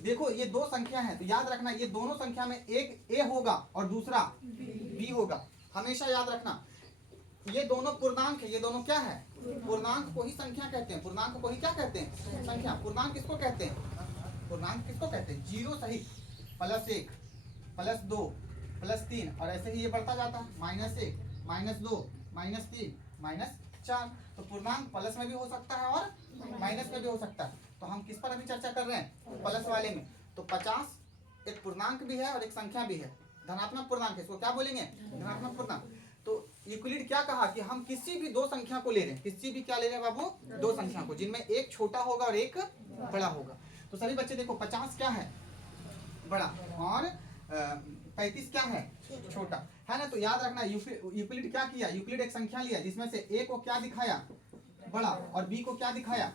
देखो ये दो संख्या है तो याद रखना, ये दोनों संख्या में एक A होगा और दूसरा B होगा। हमेशा याद रखना, ये दोनों पूर्णांक है। ये दोनों क्या है? पूर्णांक को ही संख्या कहते हैं। पूर्णांक को ही क्या कहते हैं? संख्या। पूर्णांक किसको कहते हैं? पूर्णांक किसको कहते हैं? 0 सहित +1 +2 +3 और ऐसे ही ये बढ़ता जाता है, -1 -2 -3 -4। तो पूर्णांक प्लस में भी हो सकता है और माइनस में भी हो सकता है। तो हम किस पर अभी चर्चा कर रहे हैं? प्लस वाले में। तो 50 एक पूर्णांक भी है और एक संख्या भी है, धनात्मक पूर्णांक है। इसको क्या बोलेंगे? धनात्मक पूर्णांक। तो यूक्लिड क्या कहा कि हम किसी भी दो संख्या को ले रहे हैं, किसी भी क्या ले रहे हैं बाबू? दो संख्या को, जिनमें एक छोटा होगा और एक बड़ा होगा। तो सभी बच्चे देखो, 50 क्या है? बड़ा, और 35 क्या है? छोटा, है ना। तो याद रखना, यूक्लिड क्या किया? यूक्लिड एक संख्या लिया जिसमें से A को क्या दिखाया? बड़ा, और B को क्या दिखाया?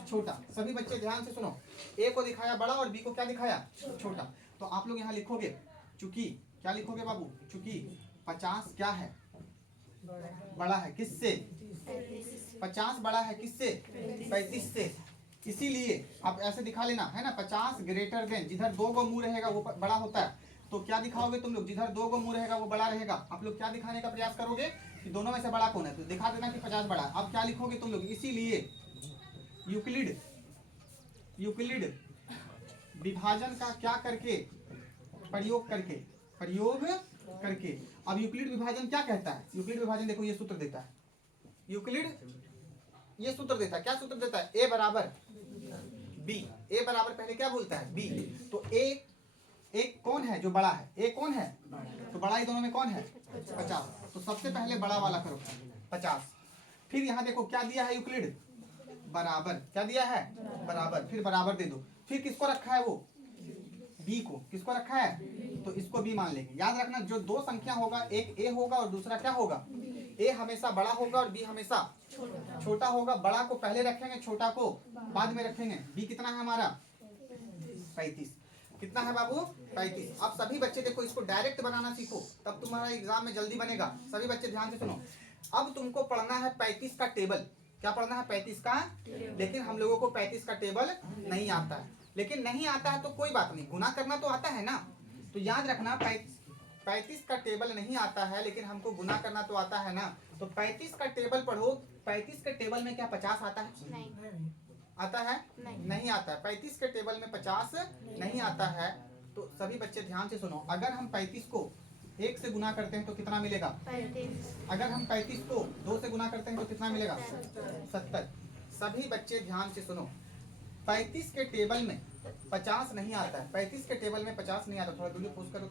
छोटा। सभी बच्चे ध्यान से सुनो, A को दिखाया बड़ा और B को क्या दिखाया? छोटा। तो आप लोग यहाँ लिखोगे, चूंकि क्या लिखोगे बाबू? चूंकि 50 क्या है? बड़ा है। किससे? 50 बड़ा है किससे? 35 से। इसीलिए आप ऐसे दिखा लेना, है ना, 50 ग्रेटर देन, जिधर 2 गो मुंह रहेगा वो बड़ा होता है। तो क्या दिखाओगे तुम लोग? जिधर 2 गो मुंह रहेगा वो बड़ा रहेगा। आप लोग क्या दिखाने का प्रयास करोगे कि दोनों में से बड़ा कौन है? तो दिखा देना कि 50 बड़ा है। अब क्या लिखोगे तुम लोग? इसीलिए यूक्लिड विभाजन का क्या करके? प्रयोग करके। अब यूक्लिड विभाजन क्या कहता है? यूक्लिड विभाजन देखो ये सूत्र देता है, यूक्लिड ये सूत्र देता है। क्या सूत्र देता है? A बराबर B। A बराबर पहले क्या बोलता है? B। तो A कौन है जो बड़ा है? A कौन है? तो बड़ा ही दोनों में कौन है? 50। तो सबसे पहले बड़ा वाला करो 50। फिर यहाँ देखो क्या दिया है यूक्लिड? बराबर। क्या दिया है? बराबर। फिर बराबर दे दो। फिर किसको रखा है? वो B को। किसको रखा है? तो इसको B मान लेंगे। याद रखना, जो दो संख्या होगा, एक A होगा और दूसरा क्या होगा? A हमेशा बड़ा होगा और B हमेशा छोटा होगा। बड़ा को पहले रखेंगे, छोटा को बाद में रखेंगे। B कितना है हमारा? 35। कितना है बाबू? 35। अब सभी बच्चे देखो, इसको डायरेक्ट बनाना सीखो, तब तुम्हारा एग्जाम में जल्दी बनेगा। सभी बच्चे ध्यान से सुनो, अब तुमको पढ़ना है 35 का टेबल। क्या पढ़ना है? 35 का। लेकिन हम लोगों को 35 का टेबल नहीं आता है। लेकिन नहीं आता है तो कोई बात नहीं, गुना करना तो आता है ना। तो याद रखना, 35 का टेबल नहीं आता है लेकिन हमको गुना करना तो आता है ना। तो 35 का टेबल पढ़ो। 35 के टेबल में क्या 50 आता है? नहीं। आता है? नहीं आता है। 35 के टेबल में 50 नहीं आता है। तो सभी बच्चे ध्यान से सुनो, अगर हम 35 को 1 से गुना करते हैं तो कितना मिलेगा? 35। अगर हम 35 को 2 से गुना करते हैं तो कितना मिलेगा? 70। सभी बच्चे ध्यान से सुनो, 35 के टेबल में 50 नहीं आता है। 35 के टेबल में 50 नहीं आता। थोड़ा दूरी पोस्ट करो।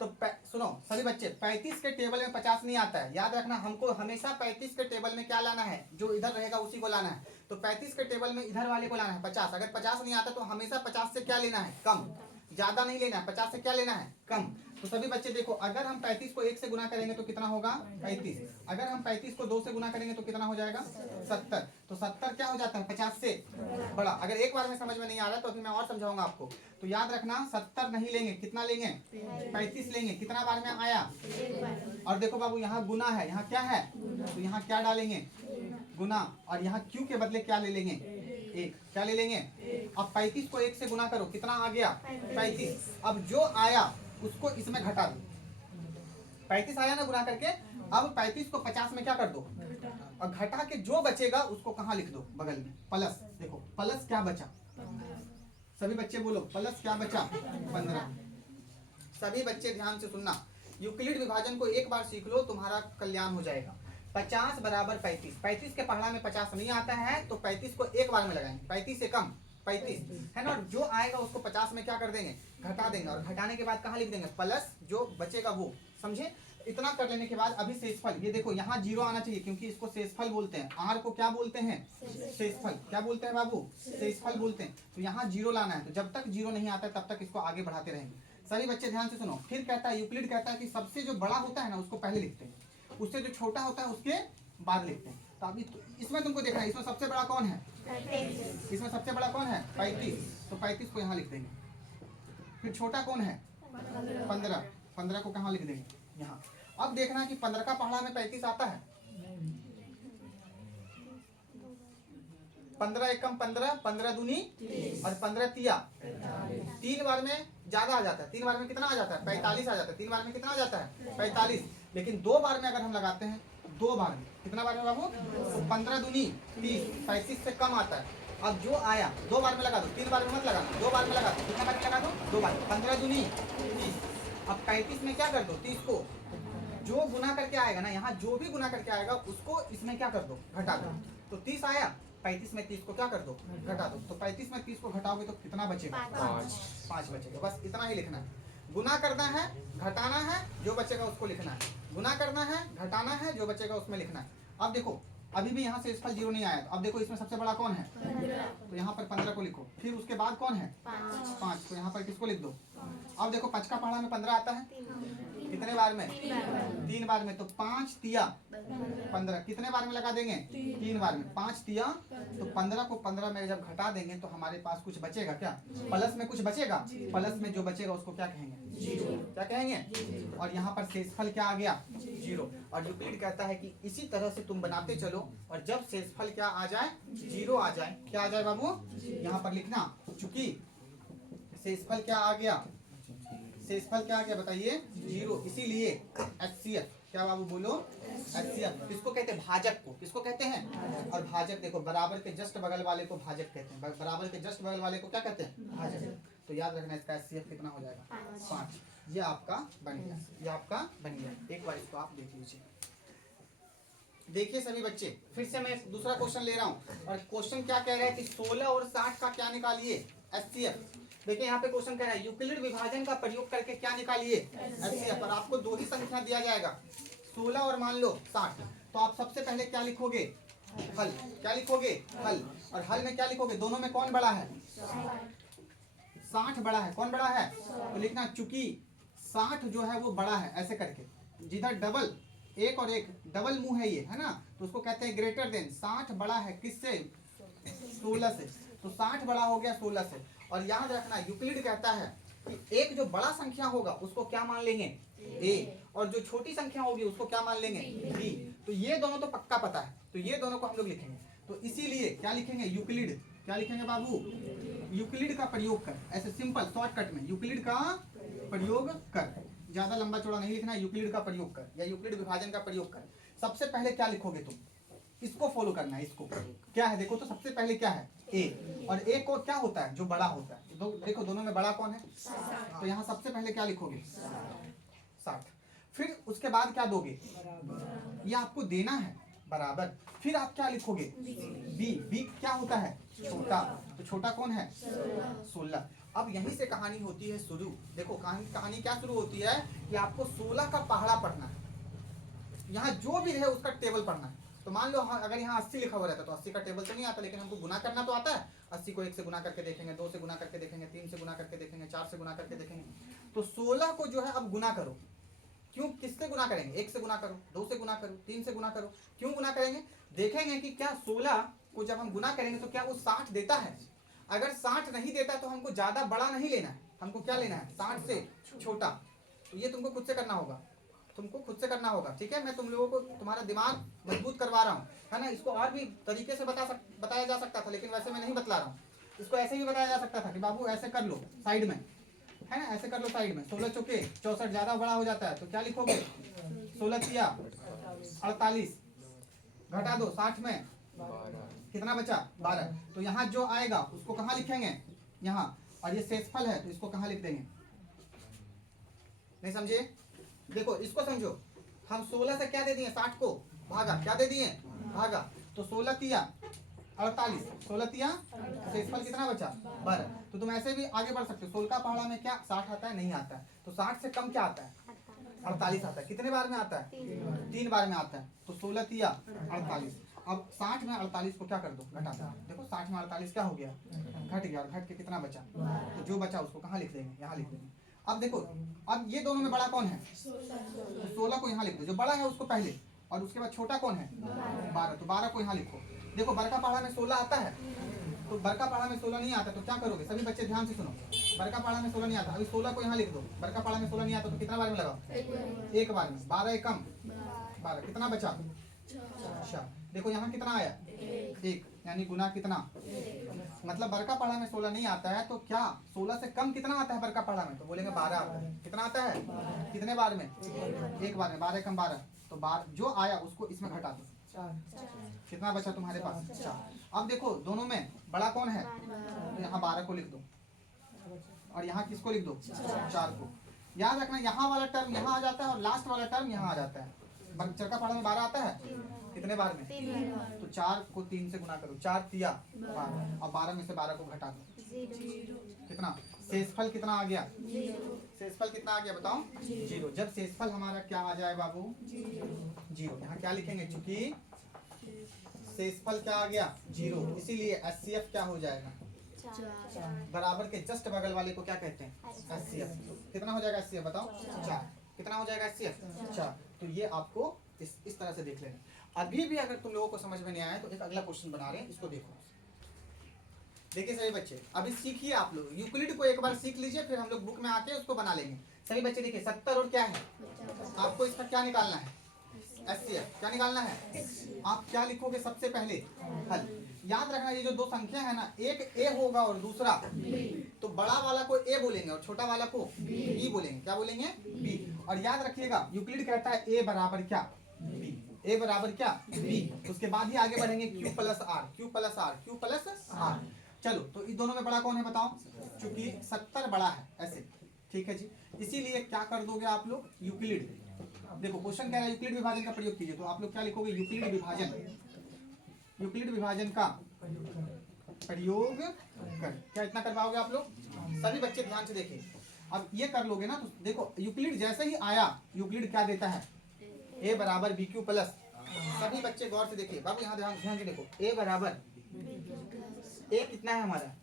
तो सुनो सभी बच्चे, 35 के टेबल में 50 नहीं आता है। याद रखना, हमको हमेशा 35 के टेबल में क्या लाना है? जो इधर रहेगा उसी को लाना है। तो 35 के टेबल में इधर वाले को लाना है 50। अगर 50 नहीं आता तो हमेशा 50 से क्या लेना है? कम। ज्यादा नहीं लेना है, 50 से क्या लेना है? कम। तो सभी बच्चे देखो, अगर हम 35 को 1 से गुना करेंगे तो कितना होगा? 35। अगर हम 35 को 2 से गुना करेंगे तो कितना हो जाएगा? 70। तो 70 क्या हो जाता है? 50 से बड़ा। अगर एक बार में समझ में नहीं आ रहा तो अभी मैं और समझाऊंगा आपको। तो याद रखना, 70 नहीं लेंगे, कितना लेंगे? 35 लेंगे। कितना बार में आया? और देखो बाबू, यहाँ गुना है, यहाँ क्या है? तो यहाँ क्या डालेंगे? गुना। और यहाँ क्यू के बदले क्या ले लेंगे? 1। क्या ले लेंगे? अब 35 को 1 से गुना करो, कितना आ गया? 35। अब जो आया उसको इसमें घटा दो। 35 आया ना गुना करके। अब 35 को 50 में क्या कर दो? और घटा के जो बचेगा उसको कहाँ लिख दो? बगल में प्लस। देखो प्लस क्या बचा? सभी बच्चे बोलो, प्लस क्या बचा? 15। सभी बच्चे ध्यान से सुनना, यूक्लिड विभाजन को एक बार सीख लो, तुम्हारा कल्याण हो जाएगा। 50 बराबर 35। 35 के पहाड़ा में 50 नहीं आता है तो 35 को एक बार में लगाएंगे। 35 से कम 35 है ना। और जो आएगा उसको 50 में क्या कर देंगे? घटा देंगे। और घटाने के बाद कहाँ लिख देंगे? प्लस। जो बचेगा वो। समझे? इतना कर लेने के बाद अभी शेषफल, ये देखो यहाँ 0 आना चाहिए क्योंकि इसको शेषफल बोलते हैं। आर को क्या बोलते हैं? शेषफल। क्या बोलते हैं बाबू? शेषफल बोलते हैं। तो यहाँ 0 लाना है। तो जब तक 0 नहीं आता तब तक इसको आगे बढ़ाते रहेंगे। सभी बच्चे ध्यान से सुनो। फिर कहता है, यूक्लिड कहता है कि सबसे जो बड़ा होता है ना उसको पहले लिखते हैं, उससे जो छोटा होता है उसके बाद लिखते हैं। तो अभी इसमें तुमको देखना है, इसमें सबसे बड़ा कौन है? 35। इसमें सबसे बड़ा कौन है? 35। तो 35 को यहाँ लिख देंगे। फिर छोटा कौन है? 15। 15 को कहाँ लिख देंगे? यहाँ। अब देखना कि 15 का पहाड़ा में 35 आता है? 15 एकम 15, 15 दूनी और 15 तिया 3 बार में ज्यादा आ जाता है। 3 बार में कितना आ जाता है? 45 आ जाता है। 3 बार में कितना आ जाता है? 45। लेकिन 2 बार में अगर हम लगाते हैं, 2 बार में कितना बार में बाबू? तो 15 दूनी 30, 35 से कम आता है। अब जो आया 2 बार में लगा दो, 3 बार में मत लगाना, 2 बार में लगा दो। कितना बार में लगा दो? 2 बार। 15 दूनी 30। अब 35 में क्या कर दो? 30 को जो गुना करके आएगा ना, यहाँ जो भी गुना करके आएगा उसको इसमें क्या कर दो? घटा दो। तो 30 आया, 35 में 30 को क्या कर दो? घटा दो। तो 35 में 30 को घटाओगे तो कितना बचेगा? 5 बचेगा। बस इतना ही लिखना है। गुना करना है, घटाना है, जो बचेगा उसको लिखना है। गुना करना है, घटाना है, जो बचेगा उसमें लिखना है। अब देखो, अभी भी यहाँ से शेषफल 0 नहीं आया। अब देखो इसमें सबसे बड़ा कौन है? तो यहाँ पर 15 को लिखो। फिर उसके बाद कौन है? 5। तो यहाँ पर किसको लिख दो? अब देखो 5 का पहाड़ा में 15 आता है। कितने बार में? 3 बार में। तो 5 तिया 15 कितने बार में लगा देंगे? 3 बार में। 5 तिया तो 15 को 15 में जब घटा देंगे तो हमारे पास कुछ बचेगा क्या? प्लस में कुछ बचेगा। प्लस में जो बचेगा उसको क्या कहेंगे? 0। क्या कहेंगे? और यहाँ पर शेषफल क्या आ गया? 0। और यूक्लिड कहता है कि इसी तरह से तुम बनाते चलो और जब शेषफल क्या आ जाए? 0 आ जाए। क्या आ जाए बाबू? यहाँ पर लिखना, चूंकि शेषफल क्या आ गया? शेषफल क्या आ गया बताइए? 0। इसीलिए HCF, क्या बाबू बोलो? HCF। किसको कहते हैं? भाजक को। किसको कहते हैं? और भाजक देखो, बराबर के जस्ट बगल वाले को भाजक कहते हैं। बराबर के जस्ट बगल वाले को क्या कहते हैं? भाजक। तो याद रखना, इसका HCF कितना हो जाएगा? 5। ये आपका बन गया। ये आपका बन गया। एक बार इसको आप देख लीजिए। देखिए सभी बच्चे, फिर से मैं दूसरा क्वेश्चन ले रहा हूँ। और क्वेश्चन क्या कह रहा है कि 16 और 60 का क्या निकालिए? HCF। देखिए यहाँ पे क्वेश्चन कह रहा है यूक्लिड विभाजन का प्रयोग करके क्या निकालिए? HCF। पर आपको 2 ही संख्या दिया जाएगा, 16 और मान लो 60। तो आप सबसे पहले क्या लिखोगे? हल। क्या लिखोगे? हल। और हल में क्या लिखोगे? दोनों में कौन बड़ा है? 60 बड़ा है। कौन बड़ा है? तो लिखना, चूंकि 60 जो है वो बड़ा है, ऐसे करके। जिधर डबल एक और एक डबल मुंह है, ये है ना, तो उसको कहते हैं ग्रेटर देन। 60 बड़ा है किससे? 16 से। तो 60 बड़ा हो गया 16 से। और याद रखना, यूक्लिड कहता है कि एक जो बड़ा संख्या होगा उसको क्या मान लेंगे? A। और जो छोटी संख्या होगी उसको क्या मान लेंगे? B। तो ये दोनों तो पक्का पता है, तो ये दोनों को हम लोग लिखेंगे। तो इसीलिए क्या लिखेंगे? यूक्लिड क्या लिखेंगे बाबू? यूक्लिड का प्रयोग कर, ऐसे सिंपल शॉर्टकट में यूक्लिड का प्रयोग कर, ज्यादा लंबा चौड़ा नहीं लिखना है, यूक्लिड का प्रयोग कर या यूक्लिड विभाजन का प्रयोग कर। सबसे पहले क्या लिखोगे तुम? इसको फॉलो करना है। इसको क्या है देखो तो, सबसे पहले क्या है? ए, और ए को क्या होता है? जो बड़ा होता है। देखो दोनों में बड़ा कौन है? तो यहाँ सबसे पहले क्या लिखोगे? 60। फिर उसके बाद क्या दोगे? ये आपको देना है बराबर। फिर आप क्या लिखोगे? बी। बी क्या होता है? छोटा। तो छोटा कौन है? 16। अब यहीं से कहानी होती है शुरू। देखो कहानी क्या शुरू होती है कि आपको 16 का पहाड़ा पढ़ना है। यहाँ जो भी रहे उसका टेबल पढ़ना है। तो मान लो अगर यहाँ 80 लिखा हुआ रहता तो 80 का टेबल तो नहीं आता, लेकिन हमको गुना करना तो आता है। 80 को 1 से गुना करके देखेंगे, 2 से गुना करके देखेंगे, 3 से गुना करके देखेंगे, 4 से गुना करके देखेंगे। तो 16 को जो है अब गुना करो। क्यों? किससे गुना करेंगे? 1 से गुना करो, 2 से गुना करो, 3 से गुना करो। क्यों गुना करेंगे? देखेंगे कि क्या 16 को जब हम गुना करेंगे तो क्या वो 60 देता है। अगर 60 नहीं देता तो हमको ज्यादा बड़ा नहीं लेना है, हमको क्या लेना है? 60 से छोटा। तो ये तुमको खुद से करना होगा, तुमको खुद से करना होगा। ठीक है, मैं तुम लोगों को तुम्हारा दिमाग मजबूत करवा रहा हूँ, है ना। इसको और भी तरीके से बताया जा सकता था, लेकिन वैसे मैं नहीं बतला रहा हूँ। इसको ऐसे भी बताया जा सकता था कि बाबू ऐसे कर लो साइड में, है ना, ऐसे कर लो साइड में। 16 चौके 64 ज्यादा बड़ा हो जाता है तो क्या लिखोगे? 16 तिया 48, घटा दो 60 में कितना बचा? 12। तो यहाँ जो आएगा उसको कहाँ लिखेंगे? यहाँ। और ये शेषफल है तो इसको कहाँ लिख देंगे? नहीं समझे? देखो इसको समझो। हम 16 से क्या दे दिए? 60 को भागा। क्या दे दिए? भागा। तो 16 तिया 48, 16 तिया शेषफल कितना बचा? 12। तो तुम ऐसे भी आगे बढ़ सकते हो। 16 का पहाड़ा में क्या 60 आता है? नहीं आता है। तो 60 से कम क्या आता है? 48 आता है। कितने बार में आता है? 3 बार में आता है। तो 16 तिया 48। अब 60 में 48 को क्या कर दो? घटा दो। देखो 60 में 48 क्या हो गया? घट गया। और घट के कितना बचा? तो जो बचा उसको कहाँ लिख देंगे? यहाँ लिख देंगे। अब देखो, अब ये दोनों में बड़ा कौन है? तो 16 को यहाँ लिख दो, जो बड़ा है उसको पहले, और उसके बाद छोटा कौन है? 12। तो 12 को यहाँ लिखो। देखो बड़का पहाड़ा में 16 आता है, तो बड़का पहाड़ा में 16 नहीं आता तो क्या करोगे? सभी बच्चे ध्यान से सुनो। बड़का पहाड़ा में 16 नहीं आता, अभी 16 को यहाँ लिख दो। बड़का पहाड़ा में 16 नहीं आता तो कितना बार में लगाओ? एक बार में। 12 एक कम 12, कितना बचा? अच्छा देखो यहाँ कितना आया? 1, यानी गुना कितना? मतलब बड़का पहाड़ा में 16 नहीं आता है तो क्या 16 से कम कितना आता है बड़का पहाड़ा में? तो बोलेंगे 12 आता है। कितना आता है? कितने बार में? एक बार में। 12 कम 12, तो 12 जो आया उसको इसमें घटा दो। कितना बचा तुम्हारे पास? 4। अब देखो दोनों में बड़ा कौन है? तो यहाँ 12 को लिख दो, और यहाँ किसको लिख दो? 4 को। याद रखना यहाँ वाला टर्म यहाँ आ जाता है और लास्ट वाला टर्म यहाँ आ जाता है। चरका पहाड़ा में 12 आता है कितने बार में? 3 तो 4 को 3 से गुना करो। 4 तिया 12, और 12 में से 12 को घटा दो। कितना? शेषफल कितना आ गया? शेषफल कितना आ गया बताओ? 0। जब शेषफल हमारा क्या आ जाए बाबू? 0। यहाँ क्या लिखेंगे? चूंकि शेषफल क्या आ गया? 0, इसीलिए HCF क्या हो जाएगा? बराबर के जस्ट बगल वाले को क्या कहते हैं? HCF। कितना हो जाएगा HCF बताओ? 4। कितना हो जाएगा HCF? 4। तो ये आपको इस तरह से देख लेना। अभी भी अगर तुम लोगों को समझ में नहीं आया तो एक अगला क्वेश्चन बना रहे हैं, इसको देखो। देखिए सभी बच्चे अभी सीखिए आप लोग, यूक्लिड को एक बार सीख लीजिए, फिर हम लोग बुक में आके उसको बना लेंगे। सभी बच्चे देखिए 70 और क्या है? आपको इसका क्या निकालना है? HCF। क्या निकालना है? आप क्या लिखोगे सबसे पहले? हल। याद रखना ये जो दो संख्या है ना, एक A होगा और दूसरा B। तो बड़ा वाला को A बोलेंगे और छोटा वाला को B बोलेंगे। क्या बोलेंगे? B। और याद रखिएगा यूक्लिड कहता है A बराबर क्या? B। A बराबर क्या? B। उसके बाद ही आगे बढ़ेंगे Q plus R, Q plus R, Q plus R। चलो तो इन दोनों में बड़ा कौन है बताओ? चूंकि 70 बड़ा है ऐसे, ठीक है जी, इसीलिए क्या कर दोगे आप लोग? यूक्लिड। देखो क्वेश्चन कह रहा है यूक्लिड विभाजन का प्रयोग कीजिए, तो आप लोग क्या लिखोगे? यूक्लिड विभाजन, यूक्लिड विभाजन का प्रयोग कर। क्या इतना कर पाओगे आप लोग? सभी बच्चे ध्यान से देखिए। अब ये कर लोगे ना तो देखो यूक्लिड जैसे ही आया, यूक्लिड क्या देता है? A बराबर BQ प्लस। सभी बच्चे गौर से देखिए बाबू, यहाँ ध्यान से देखो। A बराबर, A कितना है हमारा?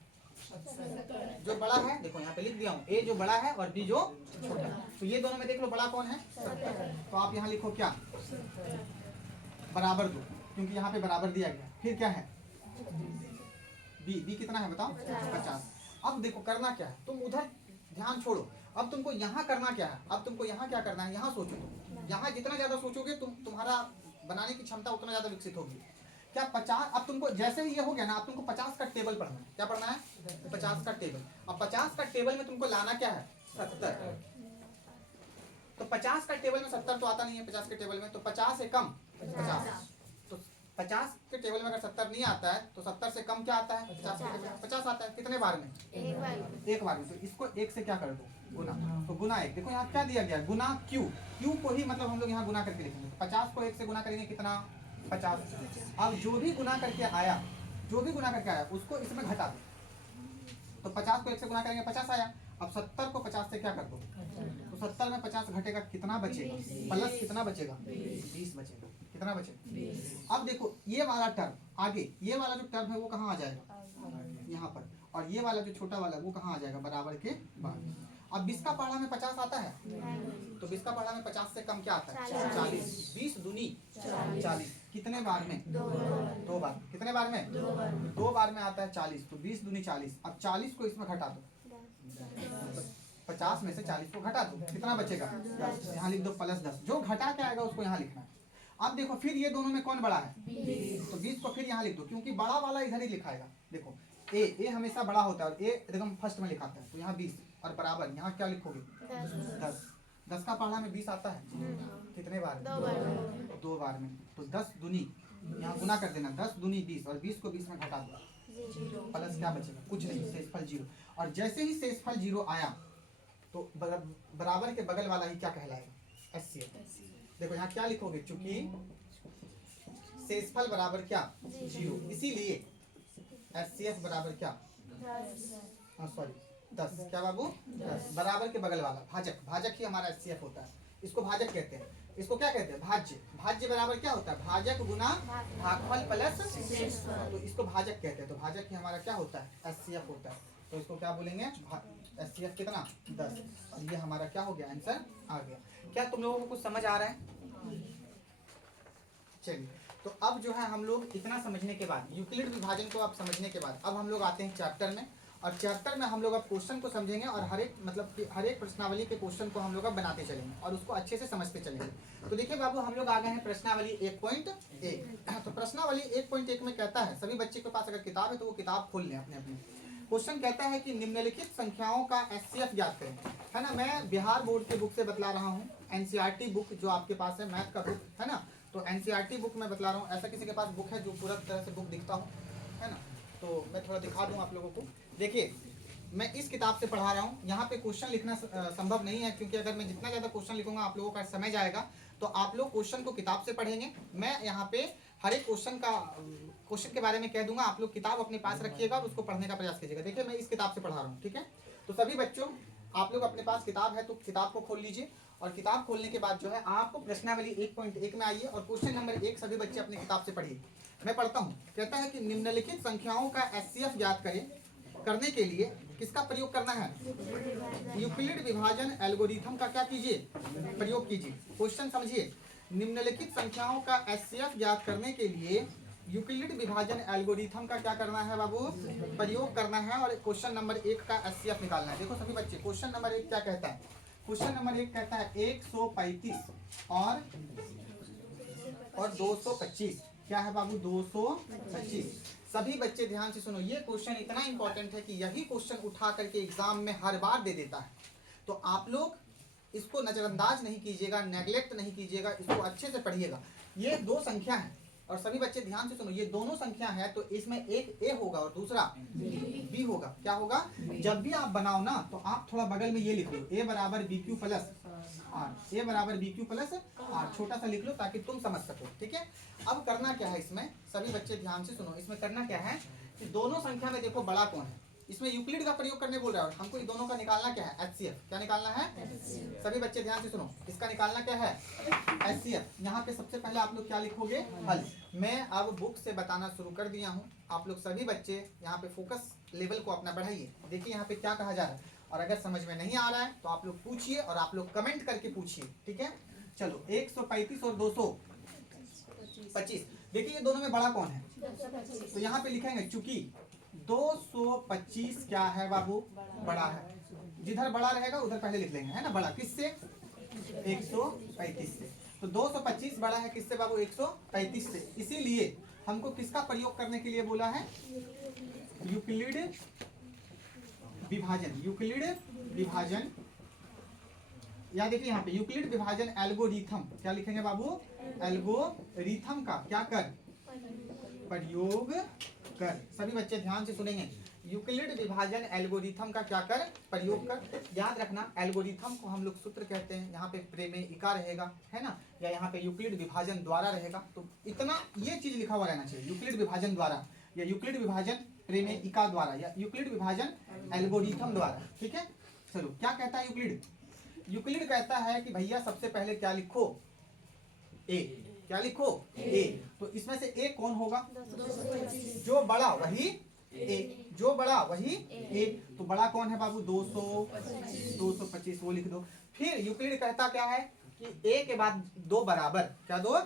जो बड़ा है, देखो यहाँ पे लिख दिया हूँ, A जो बड़ा है और B जो छोटा है। तो ये दोनों में देख लो बड़ा कौन है? 70। तो आप यहाँ लिखो क्या? बराबर दो, क्योंकि यहाँ पे बराबर दिया गया। फिर क्या है? B कितना है बताओ? 50। अब देखो करना क्या है, तुम उधर ध्यान छोड़ो, अब तुमको यहाँ करना क्या है? अब तुमको यहाँ क्या करना है? यहाँ सोचो तुम। यहाँ जितना ज्यादा सोचोगे तुम्हारा बनाने की क्षमता उतना ज्यादा विकसित होगी। क्या 50, अब तुमको जैसे ही ये हो गया ना, अब तुमको 50 का टेबल पढ़ना है। क्या पढ़ना है? 50 का टेबल। अब 50 का टेबल में तुमको लाना क्या है? 70। तो 50 का टेबल में 70 तो आता नहीं है 50 के टेबल में, तो 50 से कम 50। तो 50 के टेबल में अगर 70 नहीं आता है तो 70 से कम क्या आता है? 50 के टेबल में 50 आता है। कितने बार में? एक बार में। तो इसको एक से क्या कर दो? गुना। तो गुना एक। देखो यहाँ क्या दिया गया? गुना क्यू। क्यू को ही मतलब हम लोग यहाँ गुना करके लिखेंगे। 50 को एक से गुना करेंगे कितना? 50। अब जो भी गुना करके आया, जो भी गुना करके आया उसको इसमें घटा दो। तो 50 को एक से गुना करेंगे 50 आया। अब 70 को 50 से क्या कर दो? तो 70 में 50 घटेगा, कितना बचेगा? प्लस कितना बचेगा? 20 बचेगा। कितना बचेगा? अब देखो ये वाला टर्म आगे, ये वाला जो टर्म है वो कहाँ आ जाएगा? यहाँ पर। और ये वाला जो छोटा वाला वो कहाँ आ जाएगा? बराबर के बाद। अब 20 का पहाड़ा में 50 आता है, तो 20 का पहाड़ा में 50 से कम क्या आता है? 40। 20 दूनी 40। कितने बार में? 2 बार। कितने बार में? 2 बार में आता है 40। तो 20 दूनी 40। अब 40 को इसमें घटा दो, 50 में से 40 को घटा दो, कितना बचेगा? 10। यहाँ लिख दो प्लस 10। जो घटा के आएगा उसको यहाँ लिखना है। अब देखो फिर ये दोनों में कौन बड़ा है? 20। तो 20 को फिर यहाँ लिख दो, क्योंकि बड़ा वाला इधर ही लिखाएगा। देखो ए हमेशा बड़ा होता है और ए एकदम फर्स्ट में लिखाता है, तो यहाँ 20 और बराबर यहाँ क्या लिखोगे? 10। 10 का पहाड़ा में 20 आता है, कितने बार? 2 बार में। तो 10 दूनी, यहाँ गुना कर देना, 10 दूनी 20 और 20 को 20 में घटा दो, प्लस क्या बचेगा? कुछ नहीं, शेषफल 0। और जैसे ही शेषफल 0 आया तो बराबर के बगल वाला ही क्या कहलाएगा? एचसीएफ। देखो यहाँ क्या लिखोगे? चूंकि शेषफल बराबर क्या? 0, इसीलिए एचसीएफ बराबर क्या? सॉरी 10। क्या बाबू? 10। बराबर के बगल वाला भाजक, भाजक ही हमारा एचसीएफ होता है। इसको भाजक कहते हैं। इसको क्या कहते हैं? भाज्य। भाज्य बराबर क्या होता है? भाजक गुना भागफल प्लस शेषफल। तो इसको भाजक कहते हैं। तो भाजक ही हमारा क्या होता है? एचसीएफ होता है। तो इसको क्या बोलेंगे? एचसीएफ कितना? 10। और ये हमारा क्या हो गया? आंसर आ गया। क्या तुम लोगों को कुछ समझ आ रहा है? चलिए, तो अब जो है हम लोग इतना समझने के बाद, यूक्लिड विभाजन को आप समझने के बाद, अब हम लोग आते हैं चैप्टर में। और चैप्टर में हम लोग अब क्वेश्चन को समझेंगे और हर एक प्रश्नावली के क्वेश्चन को हम लोग अब बनाते चलेंगे और उसको अच्छे से समझते चलेंगे। तो देखिए बाबू, हम लोग आ गए हैं प्रश्नावली 1.1। तो प्रश्नावली 1.1 में कहता है, सभी बच्चे के पास अगर किताब है तो वो किताब खोल लें अपने अपने। क्वेश्चन कहता है कि निम्नलिखित संख्याओं का एचसीएफ ज्ञात करें। है ना, मैं बिहार बोर्ड के बुक से बतला रहा हूँ। एनसीईआरटी बुक जो आपके पास है, मैथ का बुक है ना, तो एनसीईआरटी बुक में बतला रहा हूँ। ऐसा किसी के पास बुक है जो पूरा तरह से बुक दिखता हो, है ना? तो मैं थोड़ा दिखा दूँ आप लोगों को। देखिए, मैं इस किताब से पढ़ा रहा हूँ। यहाँ पे क्वेश्चन लिखना संभव नहीं है, क्योंकि अगर मैं जितना ज़्यादा क्वेश्चन लिखूंगा आप लोगों का समय जाएगा। तो आप लोग क्वेश्चन को किताब से पढ़ेंगे। मैं यहाँ पे हर एक क्वेश्चन के बारे में कह दूंगा। आप लोग किताब अपने पास रखिएगा और उसको पढ़ने का प्रयास कीजिएगा। देखिए, मैं इस किताब से पढ़ा रहा हूँ, ठीक है? तो सभी बच्चों, आप लोग अपने पास किताब है तो किताब को खोल लीजिए। और किताब खोलने के बाद जो है आपको प्रश्नावली 1.1 में आइए और क्वेश्चन नंबर 1 सभी बच्चे अपनी किताब से पढ़िए। मैं पढ़ता हूँ। कहता है कि निम्नलिखित संख्याओं का एचसीएफ ज्ञात करें। करने के लिए किसका प्रयोग करना है? यूक्लिड विभाजन एल्गोरिथम का क्या कीजिए? प्रयोग कीजिए। क्वेश्चन समझिए। निम्नलिखित संख्याओं का एचसीएफ ज्ञात करने के लिए यूक्लिड विभाजन एल्गोरिथम का क्या करना है बाबू? प्रयोग करना है। और क्वेश्चन नंबर 1 का एचसीएफ निकालना है। देखो सभी बच्चे, क्वेश्चन नंबर 1 क्या कहता है? क्वेश्चन नंबर 1 कहता है 135 और 225। क्या है बाबू? 225। सभी बच्चे ध्यान से सुनो, ये क्वेश्चन इतना इंपॉर्टेंट है कि यही क्वेश्चन उठा करके एग्जाम में हर बार दे देता है। तो आप लोग इसको नजरअंदाज नहीं कीजिएगा, नेगलेक्ट नहीं कीजिएगा, इसको अच्छे से पढ़िएगा। ये 2 संख्या है और सभी बच्चे ध्यान से सुनो, ये दोनों संख्या है तो इसमें एक ए होगा और दूसरा बी होगा। क्या होगा? जब भी आप बनाओ ना तो आप थोड़ा बगल में ये लिख लो, ए बराबर बी क्यू प्लस आर, ए बराबर बी क्यू प्लस आर, छोटा सा लिख लो ताकि तुम समझ सको, ठीक है? अब करना क्या है इसमें, सभी बच्चे ध्यान से सुनो, इसमें करना क्या है कि दोनों संख्या में देखो बड़ा कौन है, इसमें यूक्लिड का प्रयोग करने बोल रहा है। हमको ये दोनों का निकालना क्या है? एचसीएफ। क्या निकालना है? सभी बच्चे ध्यान से सुनो, इसका निकालना क्या है? एचसीएफ। यहाँ पे सबसे पहले आप लोग क्या लिखोगे? हल। मैं अब बुक से बताना शुरू कर दिया हूँ। आप लोग सभी बच्चे यहाँ पे फोकस लेवल को अपना बढ़ाइए। देखिए यहाँ पे क्या कहा जा रहा है, और अगर समझ में नहीं आ रहा है तो आप लोग पूछिए और आप लोग कमेंट करके पूछिए, ठीक है? चलो, 135 और 225। देखिए ये दोनों में बड़ा कौन है? तो यहाँ पे लिखेंगे चूंकि 225 क्या है बाबू? बड़ा है। जिधर बड़ा रहेगा उधर पहले लिख लेंगे, है ना? बड़ा किससे? 135 से। तो 225 बड़ा है किससे बाबू? 135 से। इसीलिए हमको किसका प्रयोग करने के लिए बोला है? यूक्लिड विभाजन। यूक्लिड विभाजन, या देखिए यहाँ पे यूक्लिड विभाजन एल्गोरिथम, क्या लिखेंगे बाबू? एल्गोरिथम का क्या कर? प्रयोग कर। सभी बच्चे ध्यान से सुनेंगे, यूक्लिड विभाजन एल्गोरिथम का क्या कर? प्रयोग कर। याद रखना एल्गोरिथम को हम लोग सूत्र कहते हैं, यहाँ पे प्रमेयिका रहेगा, है ना, या यहाँ पे यूक्लिड विभाजन द्वारा रहेगा। तो इतना ये चीज लिखा हुआ रहना चाहिए, यूक्लिड विभाजन द्वारा, या यूक्लिड विभाजन प्रमेयिका द्वारा, या यूक्लिड विभाजन एल्गोरिथम द्वारा। ठीक है, चलो क्या कहता है यूक्लिड? यूक्लिड कहता है कि भैया सबसे पहले क्या लिखो? ए। क्या लिखो? ए। तो इसमें से ए कौन होगा? जो बड़ा वही ए, जो बड़ा वही ए। तो बड़ा कौन है बाबू? 225, वो लिख दो। फिर यूक्लिड कहता क्या है कि ए के बाद दो बराबर, क्या दो?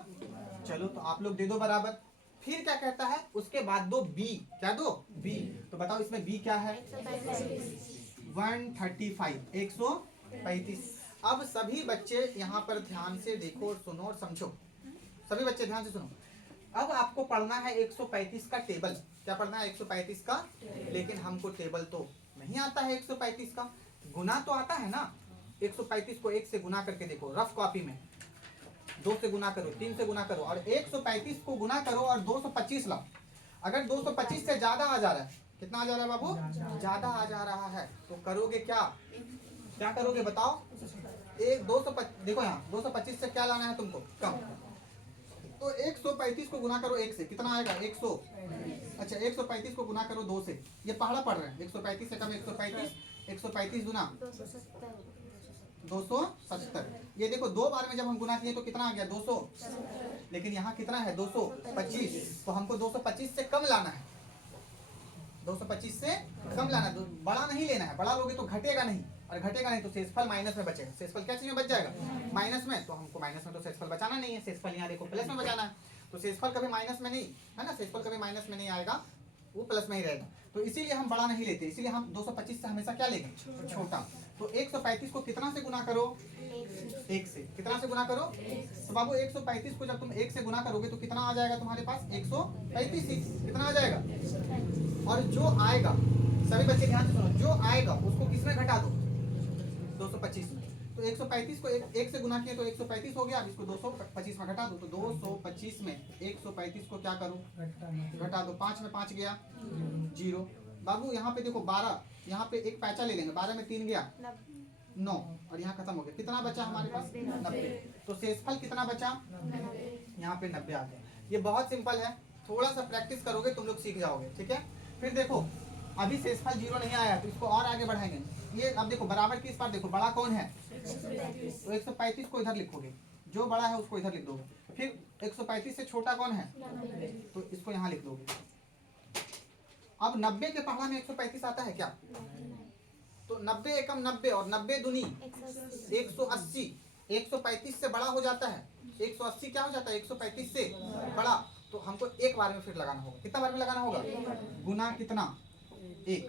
चलो तो आप लोग दे दो बराबर। फिर क्या कहता है? उसके बाद दो बी, क्या दो? बी। तो बताओ इसमें बी क्या है? 135, 135। अब सभी बच्चे यहाँ पर ध्यान से देखो, सुनो और समझो। सभी बच्चे ध्यान से सुनो। अब आपको पढ़ना है 135 का टेबल। क्या पढ़ना है? 135 का। लेकिन हमको टेबल तो नहीं आता है 135 का, गुना तो आता है ना। 135 को 1 से गुना करके देखो, रफ कॉपी में 2 से गुना करो, 3 से गुना करो, और 135 को गुना करो और 225 लाओ। अगर 225 से ज्यादा आ जा रहा है, कितना आ जा रहा है बाबू? ज्यादा आ जा रहा है, तो करोगे क्या? क्या करोगे बताओ? एक 225, देखो यहाँ 225 से क्या लाना है तुमको? कम। तो 135 को गुना करो 1 से, कितना आएगा? 100। अच्छा 135 को गुना करो 2 से, ये पहाड़ा पड़ रहा है। 135 से कम 135, 135 गुना 270। ये देखो दो बार में जब हम गुना किए तो कितना आ गया? 200। लेकिन यहाँ कितना है? 225। तो हमको 225 से कम लाना है, 225 से कम लाना है। बड़ा नहीं लेना है, बड़ा लोगे तो घटेगा नहीं, और घटेगा नहीं तो शेषफल माइनस में बचेगा। शेषफल क्या चीज में बच जाएगा? माइनस में। तो हमको माइनस में तो शेषफल बचाना नहीं है, शेषफल यहाँ देखो प्लस में बचाना है। तो शेषफल कभी माइनस में नहीं है ना, शेषफल कभी माइनस में नहीं आएगा, वो प्लस में ही रहेगा। तो इसीलिए हम बड़ा नहीं लेते, इसीलिए हम 225 से हमेशा क्या लेंगे? छोटा। तो 135 को कितना से गुना करो? 1 से। कितना से गुना करो? तो बाबू 135 को जब तुम 1 से गुना करोगे तो कितना आ जाएगा तुम्हारे पास? 135। कितना आ जाएगा? और जो आएगा, सभी बच्चे ध्यान से सुनो, जो आएगा उसको किसमें घटा दो? 225 में। तो 135 को 1 से गुना किए तो 135 हो गया। अब इसको 225 में घटा दो, तो 225 में 135 को क्या करो? घटा दो। 5 में 5 गया 0। बाबू यहाँ पे देखो 12, यहाँ पे एक पैचा ले लेंगे, 12 में 3 गया 9, और यहाँ खत्म हो गया। कितना बचा हमारे पास? 90। तो शेषफल कितना बचा? यहाँ पे 90 आ गया। ये बहुत सिंपल है, थोड़ा सा प्रैक्टिस करोगे तुम लोग सीख जाओगे। ठीक है, फिर देखो अभी शेषफल 0 नहीं आया तो इसको और आगे बढ़ाएंगे। ये अब देखो बराबर की इस बार देखो बड़ा कौन है? तो 135 को इधर लिखोगे, जो बड़ा है उसको इधर लिख दोगे। फिर 135 से छोटा कौन है? तो इसको यहाँ लिख दोगे। अब 90 के पहाड़ा में 135 आता है क्या? तो 90 एकम 90 और 90 दूनी 180। 135 से बड़ा हो जाता है, 180 क्या हो जाता है? 135 से बड़ा। तो हमको एक बार में फिर लगाना होगा। कितना बार में लगाना होगा? गुना कितना? 1,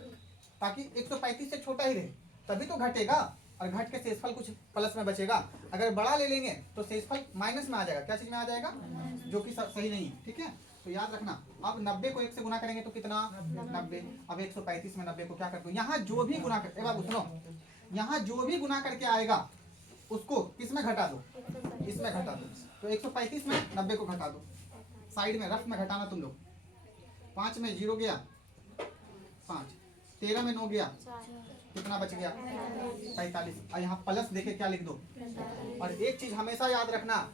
ताकि 135 से छोटा ही रहे, तभी तो घटेगा, और घट के शेषफल कुछ प्लस में बचेगा। अगर बड़ा ले लेंगे तो शेषफल माइनस में आ जाएगा। क्या चीज में आ जाएगा? जो कि सही नहीं है। ठीक है, तो याद रखना। अब 90 को 1 से गुना करेंगे तो कितना? 90। अब 135 में 90 को क्या करते हो? यहाँ जो भी गुना कर, बाबू सुनो, यहाँ जो भी गुना करके आएगा उसको किस में घटा दो? इसमें घटा दो। तो 135 में 90 को घटा दो, साइड में रफ में घटाना तुम लोग। 5 में 0 गया 5, 13 में 9 गया, कितना बच गया? 45। और यहाँ प्लस देखे क्या लिख दो। और एक चीज हमेशा याद रखना,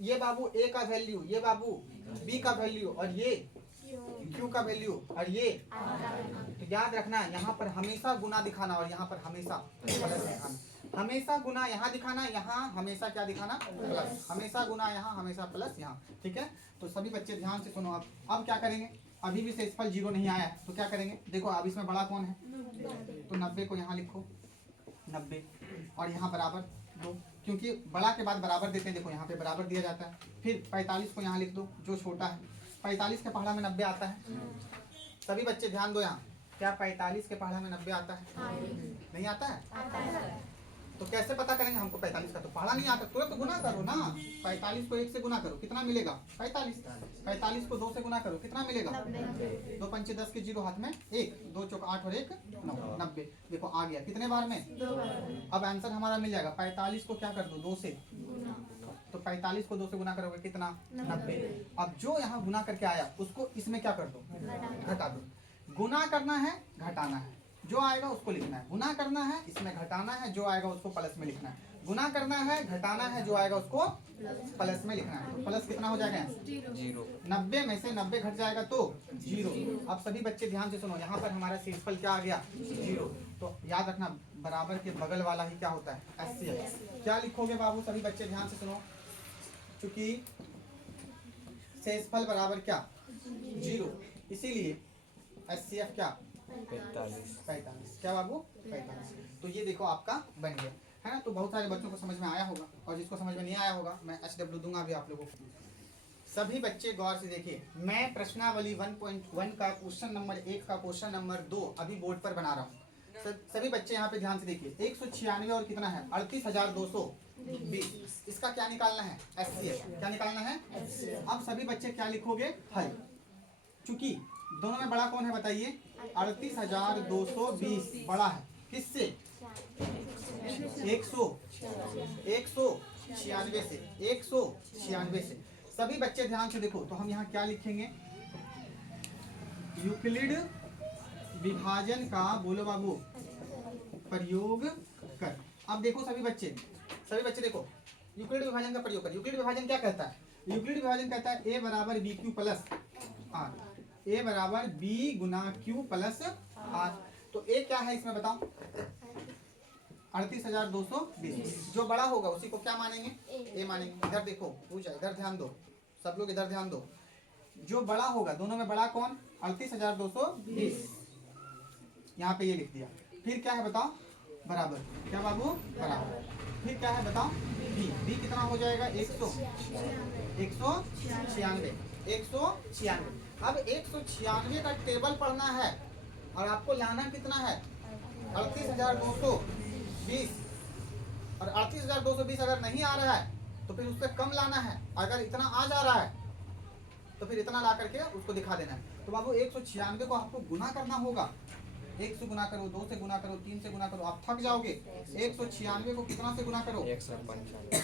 ये बाबू ए का वैल्यू, ये बाबू बी का वैल्यू, और ये क्यू का वैल्यू, और ये तो याद रखना यहाँ पर हमेशा गुना दिखाना और यहाँ पर हमेशा प्लस दिखाना। हमेशा गुना यहाँ दिखाना, यहाँ हमेशा क्या दिखाना? प्लस। हमेशा गुना यहाँ, हमेशा प्लस यहाँ। ठीक है, तो सभी बच्चे ध्यान से सुनो। अब क्या करेंगे? अभी भी शेषफल 0 नहीं आया है तो क्या करेंगे? देखो अब इसमें बड़ा कौन है? तो 90 को यहाँ लिखो 90, और यहाँ बराबर दो, क्योंकि बड़ा के बाद बराबर देते हैं। देखो यहाँ पे बराबर दिया जाता है। फिर 45 को यहाँ लिख दो, जो छोटा है। 45 के पहाड़ा में 90 आता है। सभी बच्चे ध्यान दो, यहाँ क्या 45 के पहाड़ा में 90 आता है? नहीं आता है? तो कैसे पता करेंगे, हमको 45 का तो पढ़ा नहीं आता, तुरंत गुना करो ना। 45 को 1 से गुना करो कितना मिलेगा 45। 45 को 2 से गुना करो कितना मिलेगा 2 पंचे 10 के 0 हाथ में 1, 2 चौक 8 और 1 9, 90। देखो आ गया कितने बार में 2 बार। अब आंसर हमारा मिल जाएगा 45 को क्या कर दो 2 से, तो 45 को 2 से गुना करोगे कितना 90। अब जो यहाँ गुना करके आया उसको इसमें क्या कर दो घटा दो। गुना करना है घटाना है, जो आएगा उसको लिखना है। गुना करना है इसमें घटाना है, जो आएगा उसको प्लस में लिखना है। गुना करना है घटाना है, जो आएगा उसको प्लस में लिखना है। तो प्लस कितना हो जाएगा 0। 90 में से 90 घट जाएगा तो 0। अब सभी बच्चे ध्यान से सुनो, यहाँ पर हमारा शेषफल क्या आ गया 0। तो याद रखना बराबर के बगल वाला ही क्या होता है HCF। क्या लिखोगे बाबू, सभी बच्चे ध्यान से सुनो, चूंकि शेषफल बराबर क्या 0, इसीलिए HCF क्या 45। क्या बाबू 45। तो ये देखो आपका बन गया है ना। तो बहुत सारे बच्चों को समझ में आया होगा, और जिसको समझ में नहीं आया होगा मैं HW दूंगा भी आप लोगों को। सभी बच्चे गौर से देखिए, मैं प्रश्नावली 1.1 का क्वेश्चन नंबर 1 का क्वेश्चन नंबर 2 अभी बोर्ड पर बना रहा हूँ। सभी बच्चे यहाँ पे ध्यान से देखिए, 196 और कितना है 38,220, इसका क्या निकालना है HCF। क्या निकालना है अब सभी बच्चे क्या लिखोगे हल। चूंकि दोनों में बड़ा कौन है बताइए, 38,220 बड़ा है किससे 196 से 196 से। सभी बच्चे ध्यान से देखो, तो हम यहाँ क्या लिखेंगे, यूक्लिड विभाजन का बोलो बाबू प्रयोग कर। अब देखो सभी बच्चे देखो, यूक्लिड विभाजन का प्रयोग कर। यूक्लिड विभाजन क्या कहता है, यूक्लिड विभाजन कहता है a बराबर b q plus r, a बराबर b गुना क्यू प्लस आर। तो a क्या है इसमें बताओ 38,220, जो बड़ा होगा उसी को क्या मानेंगे a मानेंगे। इधर देखो पूछा, इधर ध्यान दो, सब लोग इधर ध्यान दो, जो बड़ा होगा दोनों में बड़ा कौन 38,220, यहाँ पे ये लिख दिया। फिर क्या है बताओ बराबर, क्या बाबू बराबर, फिर क्या है बताओ b कितना हो जाएगा 196। अब 196 का टेबल पढ़ना है और आपको लाना कितना है 38,220, और 38,220 अगर नहीं आ रहा है तो फिर उससे कम लाना है। अगर इतना आ जा रहा है तो फिर इतना ला करके उसको दिखा देना है। तो बाबू 196 को आपको गुना करना होगा, 1 से गुना करो, 2 से गुना करो, 3 से गुना करो, आप थक जाओगे। 196 को कितना से गुना करो 195,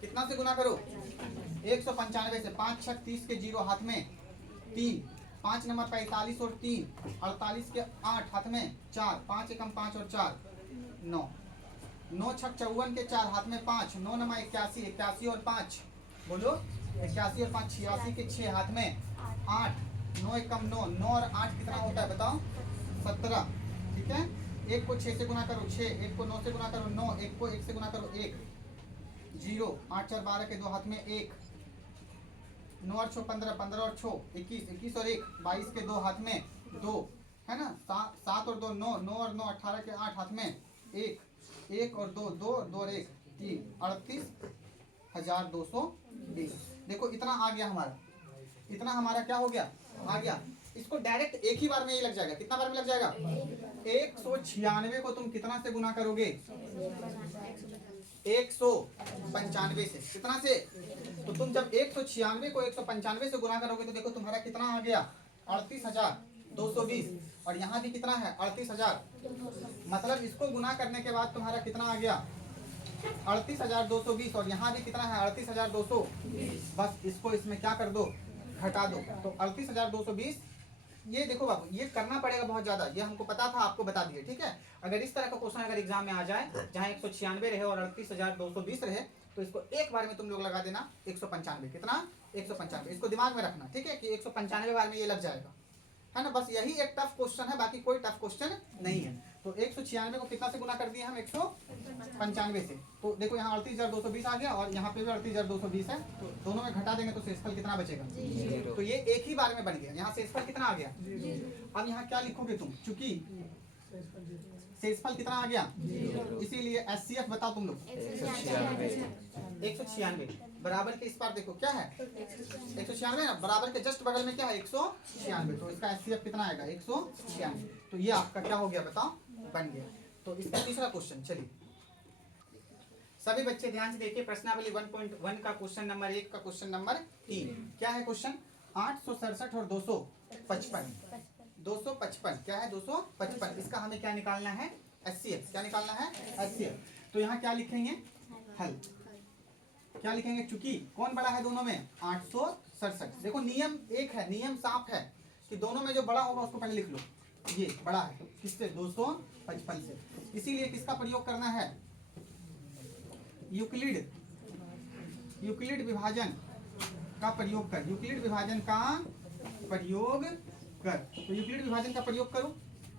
कितना से गुना करो 195 से। 5 6 30 के 0 हाथ में 3, 5 नंबर 45 और 3 48 के 8 हाथ में 4, 5 एकम 5 और 4 9, 9 6 54 के 4 हाथ में 5, 9 नंबर 81, 81 और 5 बोलो 81 और 5 86 के 6 हाथ में 8, 9 एकम 9, 9 और 8 कितना होता है बताओ 17। ठीक है, 1 को 6 से गुना करो 6, 1 को 9 से गुना करो 9, 1 को 1 से गुना करो 1, 0 8 4 12 के 2 हाथ में 1, 9 और 6 15, 15 और 6 21, 21 और 1 22 के 2 हाथ में 2 है ना, 7 और 2 9, 9 और 9 18 के 8 हाथ में 1, 1 और 2 2 2 और 1 3, 38,220। देखो इतना आ गया हमारा, इतना हमारा क्या हो गया आ गया। इसको डायरेक्ट एक ही बार में ये लग जाएगा, कितना बार में लग जाएगा 196 को तुम कितना से गुना करोगे 195 से, कितना से, तो तुम जब 196 को 195 से गुना करोगे तो देखो तुम्हारा कितना आ गया 38,220, और यहाँ भी कितना है 38,000। मतलब इसको गुना करने के बाद तुम्हारा कितना आ गया 38,220, और यहाँ भी कितना है 38,220। बस इसको इसमें क्या कर दो घटा दो, तो 38,220। ये देखो बाबू ये करना पड़ेगा बहुत ज्यादा, ये हमको पता था आपको बता दिए। ठीक है, अगर इस तरह का क्वेश्चन अगर एग्जाम में आ जाए जहाँ 196 रहे और 38,220 रहे तो इसको एक बार में तुम लोग लगा देना 195, कितना 195, इसको दिमाग में रखना। ठीक है कि 195 बार में ये लग जाएगा, है ना। बस यही एक टफ क्वेश्चन है, बाकी कोई टफ क्वेश्चन नहीं है। तो 196 को कितना से गुना कर दिए हम 195 से, तो देखो यहाँ 38,220 आ गया और यहाँ पे भी 38,220 है, तो दोनों में घटा देंगे तो शेषफल कितना बचेगा 0। तो ये एक ही बार में बन गया, यहाँ शेषफल कितना आ गया 0। अब यहाँ क्या लिखोगे तुम, चूंकि शेषफल कितना आ गया 0, इसीलिए HCF बताओ तुम लोग 196 बराबर के इस पार देखो क्या है 196 ना, बराबर के जस्ट बगल में क्या है 196, तो इसका HCF कितना आएगा 196। तो ये आपका क्या हो गया बताओ बन गया। तो इसका तीसरा क्वेश्चन चलिए सभी बच्चे ध्यान से देखिए प्रश्नावली 1.1 का क्वेश्चन नंबर 1 का क्वेश्चन नंबर 3 क्या है क्वेश्चन 867 और 255 255 क्या है 255 इसका हमें क्या निकालना है एचसीएफ क्या निकालना है एचसीएफ तो यहाँ क्या लिखेंगे हल क्या लिखेंगे चूंकि कौन बड़ा है दोनों में 867 देखो नियम एक है नियम साफ है कि दोनों में जो बड़ा होगा उसको पहले लिख लो ये बड़ा है किससे 255 से इसीलिए किसका प्रयोग करना है यूक्लिड विभाजन का प्रयोग कर यूक्लिड विभाजन का प्रयोग कर तो यूक्लिड विभाजन का प्रयोग करो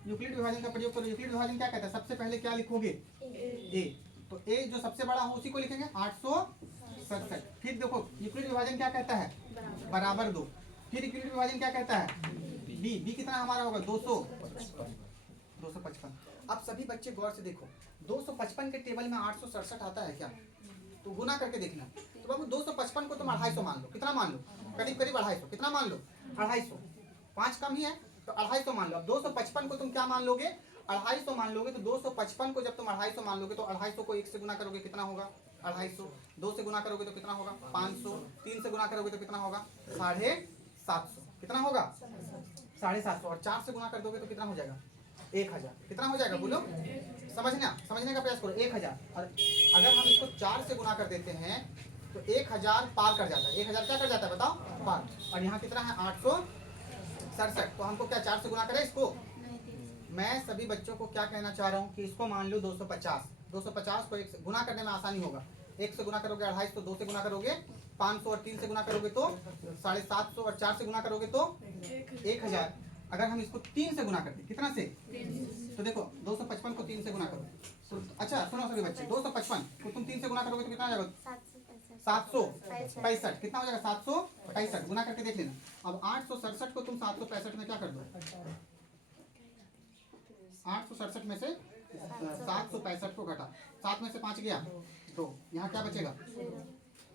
यूक्लिड विभाजन का प्रयोग करो यूक्लिड विभाजन क्या कहता है सबसे पहले क्या लिखोगे ए तो ए जो सबसे बड़ा हो उसी को लिखेंगे 867 फिर देखो यूक्लिड विभाजन क्या कहता है बराबर दो फिर यूक्लिड विभाजन क्या कहता है बी कितना हमारा होगा 255 अब सभी बच्चे गौर से देखो 255 के टेबल में 867 आता है क्या तो गुना करके देखना तो बाबू 255 को तुम 250 मान लो कितना मान लो करीब 250 कितना मान लो 250 5 कम ही है तो 250 मान लो अब 255 को तुम क्या मान लोगे 250 मान लोगे तो 255 को जब तुम 250 मान लोगे तो 250 को 1 से गुना करोगे कितना होगा 250 2 से गुना करोगे तो कितना होगा 500 3 से गुना करोगे तो कितना होगा 750 कितना होगा 750 और 4 से गुना कर दोगे तो कितना हो जाएगा 1000 कितना हो जाएगा बोलो समझने का प्रयास करो 1000 और अगर हम इसको 4 से गुना कर देते हैं तो 1000 पार कर जाता है 1000 क्या कर जाता है बताओ पार और यहाँ कितना है 867 तो हमको क्या 4 से गुना करें इसको मैं सभी बच्चों को क्या कहना चाह रहा हूँ कि इसको मान लो 250 को 1 से गुना करने में आसानी होगा 1 से गुना करोगे 250 तो 2 से गुना करोगे 500 और 3 से गुना करोगे तो 750 और 4 से गुना करोगे तो 1000 अगर हम इसको 3 से गुना करते कितना से तो देखो 255 को 3 से गुना करो तो अच्छा सुनो सभी बच्चे 255 को तुम 3 से गुना करोगे तो कितना आ जाएगा 765 कितना हो जाएगा 765 गुना करके देख लेना अब 867 को तुम 765 में क्या कर दो 867 में से 765 को घटा 7 में से 5 गया तो यहाँ क्या बचेगा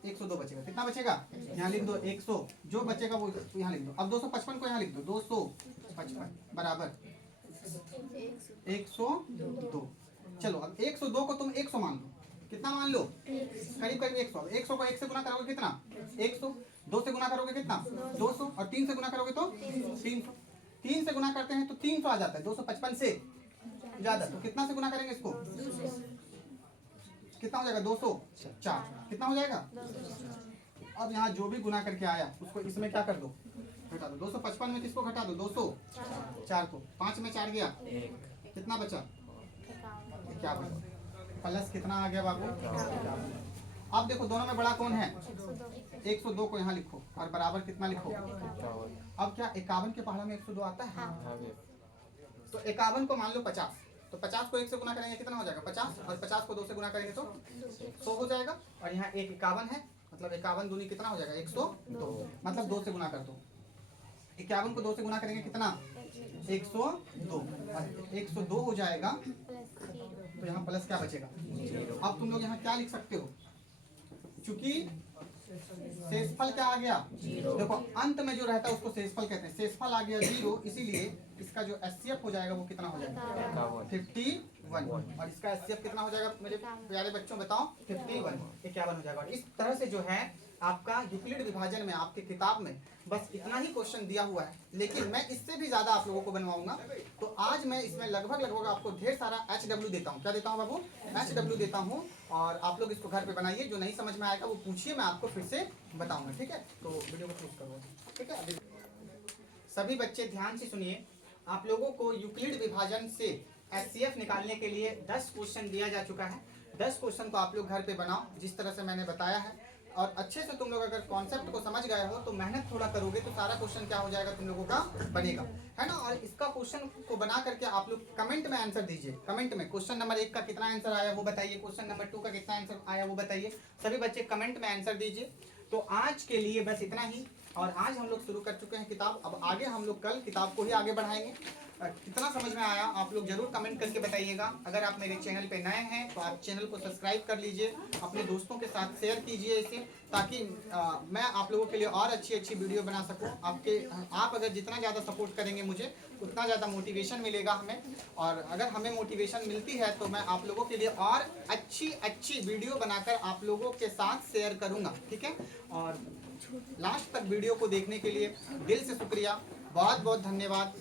102 बचेगा कितना बचेगा यहाँ लिख दो 100 जो बचेगा वो यहाँ लिख दो अब 255 को यहाँ लिख दो 255 बराबर 102 चलो अब 102 को तुम 100 मान लो कितना मान लो करीब 100 को 1 से गुना करोगे कितना 100 2 से गुना करोगे कितना 200 और 3 से गुना करोगे तो 300 3 से गुना करते हैं तो 300 आ जाता है 255 से ज्यादा तो कितना से गुना करेंगे इसको कितना हो जाएगा 204 कितना हो जाएगा अब यहाँ जो भी गुना करके आया उसको इसमें क्या कर दो घटा दो 255 में किसको घटा दो 204 को 5 में 4 गया कितना बचा क्या बचा प्लस कितना आ गया बाबू अब देखो दोनों में बड़ा कौन है 102 को यहाँ लिखो और बराबर कितना लिखो अब क्या 51 के पहाड़ा में 102 आता है तो 51 को मान लो 50 तो 50 को 1 से गुना करेंगे कितना हो जाएगा 50 और 50 को 2 से गुना करेंगे तो 100 हो जाएगा और यहाँ एक 51 है मतलब 51 दूनी कितना हो जाएगा 102 मतलब 2 से गुना कर दो 51 को 2 से गुना करेंगे कितना 102 102 हो जाएगा तो यहाँ प्लस क्या बचेगा अब तुम लोग यहाँ क्या लिख सकते हो चूंकि शेषफल क्या आ गया देखो अंत में जो रहता है उसको शेषफल कहते हैं शेषफल आ गया 0 इसीलिए इसका जो एचसीएफ हो जाएगा वो कितना हो जाएगा 51 और इसका एचसीएफ कितना हो जाएगा मेरे प्यारे बच्चों बताओ 51 हो जाएगा इस तरह से जो है आपका यूक्लिड विभाजन में आपके किताब में बस इतना ही क्वेश्चन दिया हुआ है लेकिन मैं इससे भी ज्यादा आप लोगों को बनवाऊंगा तो आज मैं इसमें लगभग आपको ढेर सारा HW देता हूँ क्या देता हूँ बाबू HW देता हूँ और आप लोग इसको घर पे बनाइए जो नहीं समझ में आएगा वो पूछिए मैं आपको फिर से बताऊंगा ठीक है तो वीडियो को क्लोज करो ठीक है सभी बच्चे ध्यान से सुनिए आप लोगों को यूक्लिड विभाजन से एचसीएफ निकालने के लिए 10 क्वेश्चन दिया जा चुका है 10 क्वेश्चन को आप लोग घर पे बनाओ जिस तरह से मैंने बताया है और अच्छे से तुम लोग अगर कॉन्सेप्ट को समझ गए हो तो मेहनत थोड़ा करोगे तो सारा क्वेश्चन क्या हो जाएगा तुम लोगों का बनेगा है ना और इसका क्वेश्चन को बना करके आप लोग कमेंट में आंसर दीजिए कमेंट में क्वेश्चन नंबर 1 का कितना आंसर आया वो बताइए क्वेश्चन नंबर 2 का कितना आंसर आया वो बताइए सभी बच्चे कमेंट में आंसर दीजिए तो आज के लिए बस इतना ही और आज हम लोग शुरू कर चुके हैं किताब। अब आगे हम लोग कल किताब को ही आगे बढ़ाएंगे। कितना समझ में आया आप लोग जरूर कमेंट करके बताइएगा। अगर आप मेरे चैनल पे नए हैं तो आप चैनल को सब्सक्राइब कर लीजिए, अपने दोस्तों के साथ शेयर कीजिए इसे, ताकि मैं आप लोगों के लिए और अच्छी अच्छी वीडियो बना सकूं। आप अगर जितना ज़्यादा सपोर्ट करेंगे मुझे, उतना ज़्यादा मोटिवेशन मिलेगा हमें। और अगर हमें मोटिवेशन मिलती है तो मैं आप लोगों के लिए और अच्छी अच्छी वीडियो बनाकर आप लोगों के साथ शेयर करूँगा, ठीक है। और लास्ट तक वीडियो को देखने के लिए दिल से शुक्रिया, बहुत बहुत धन्यवाद।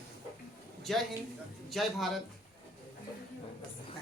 जय हिंद, जय भारत।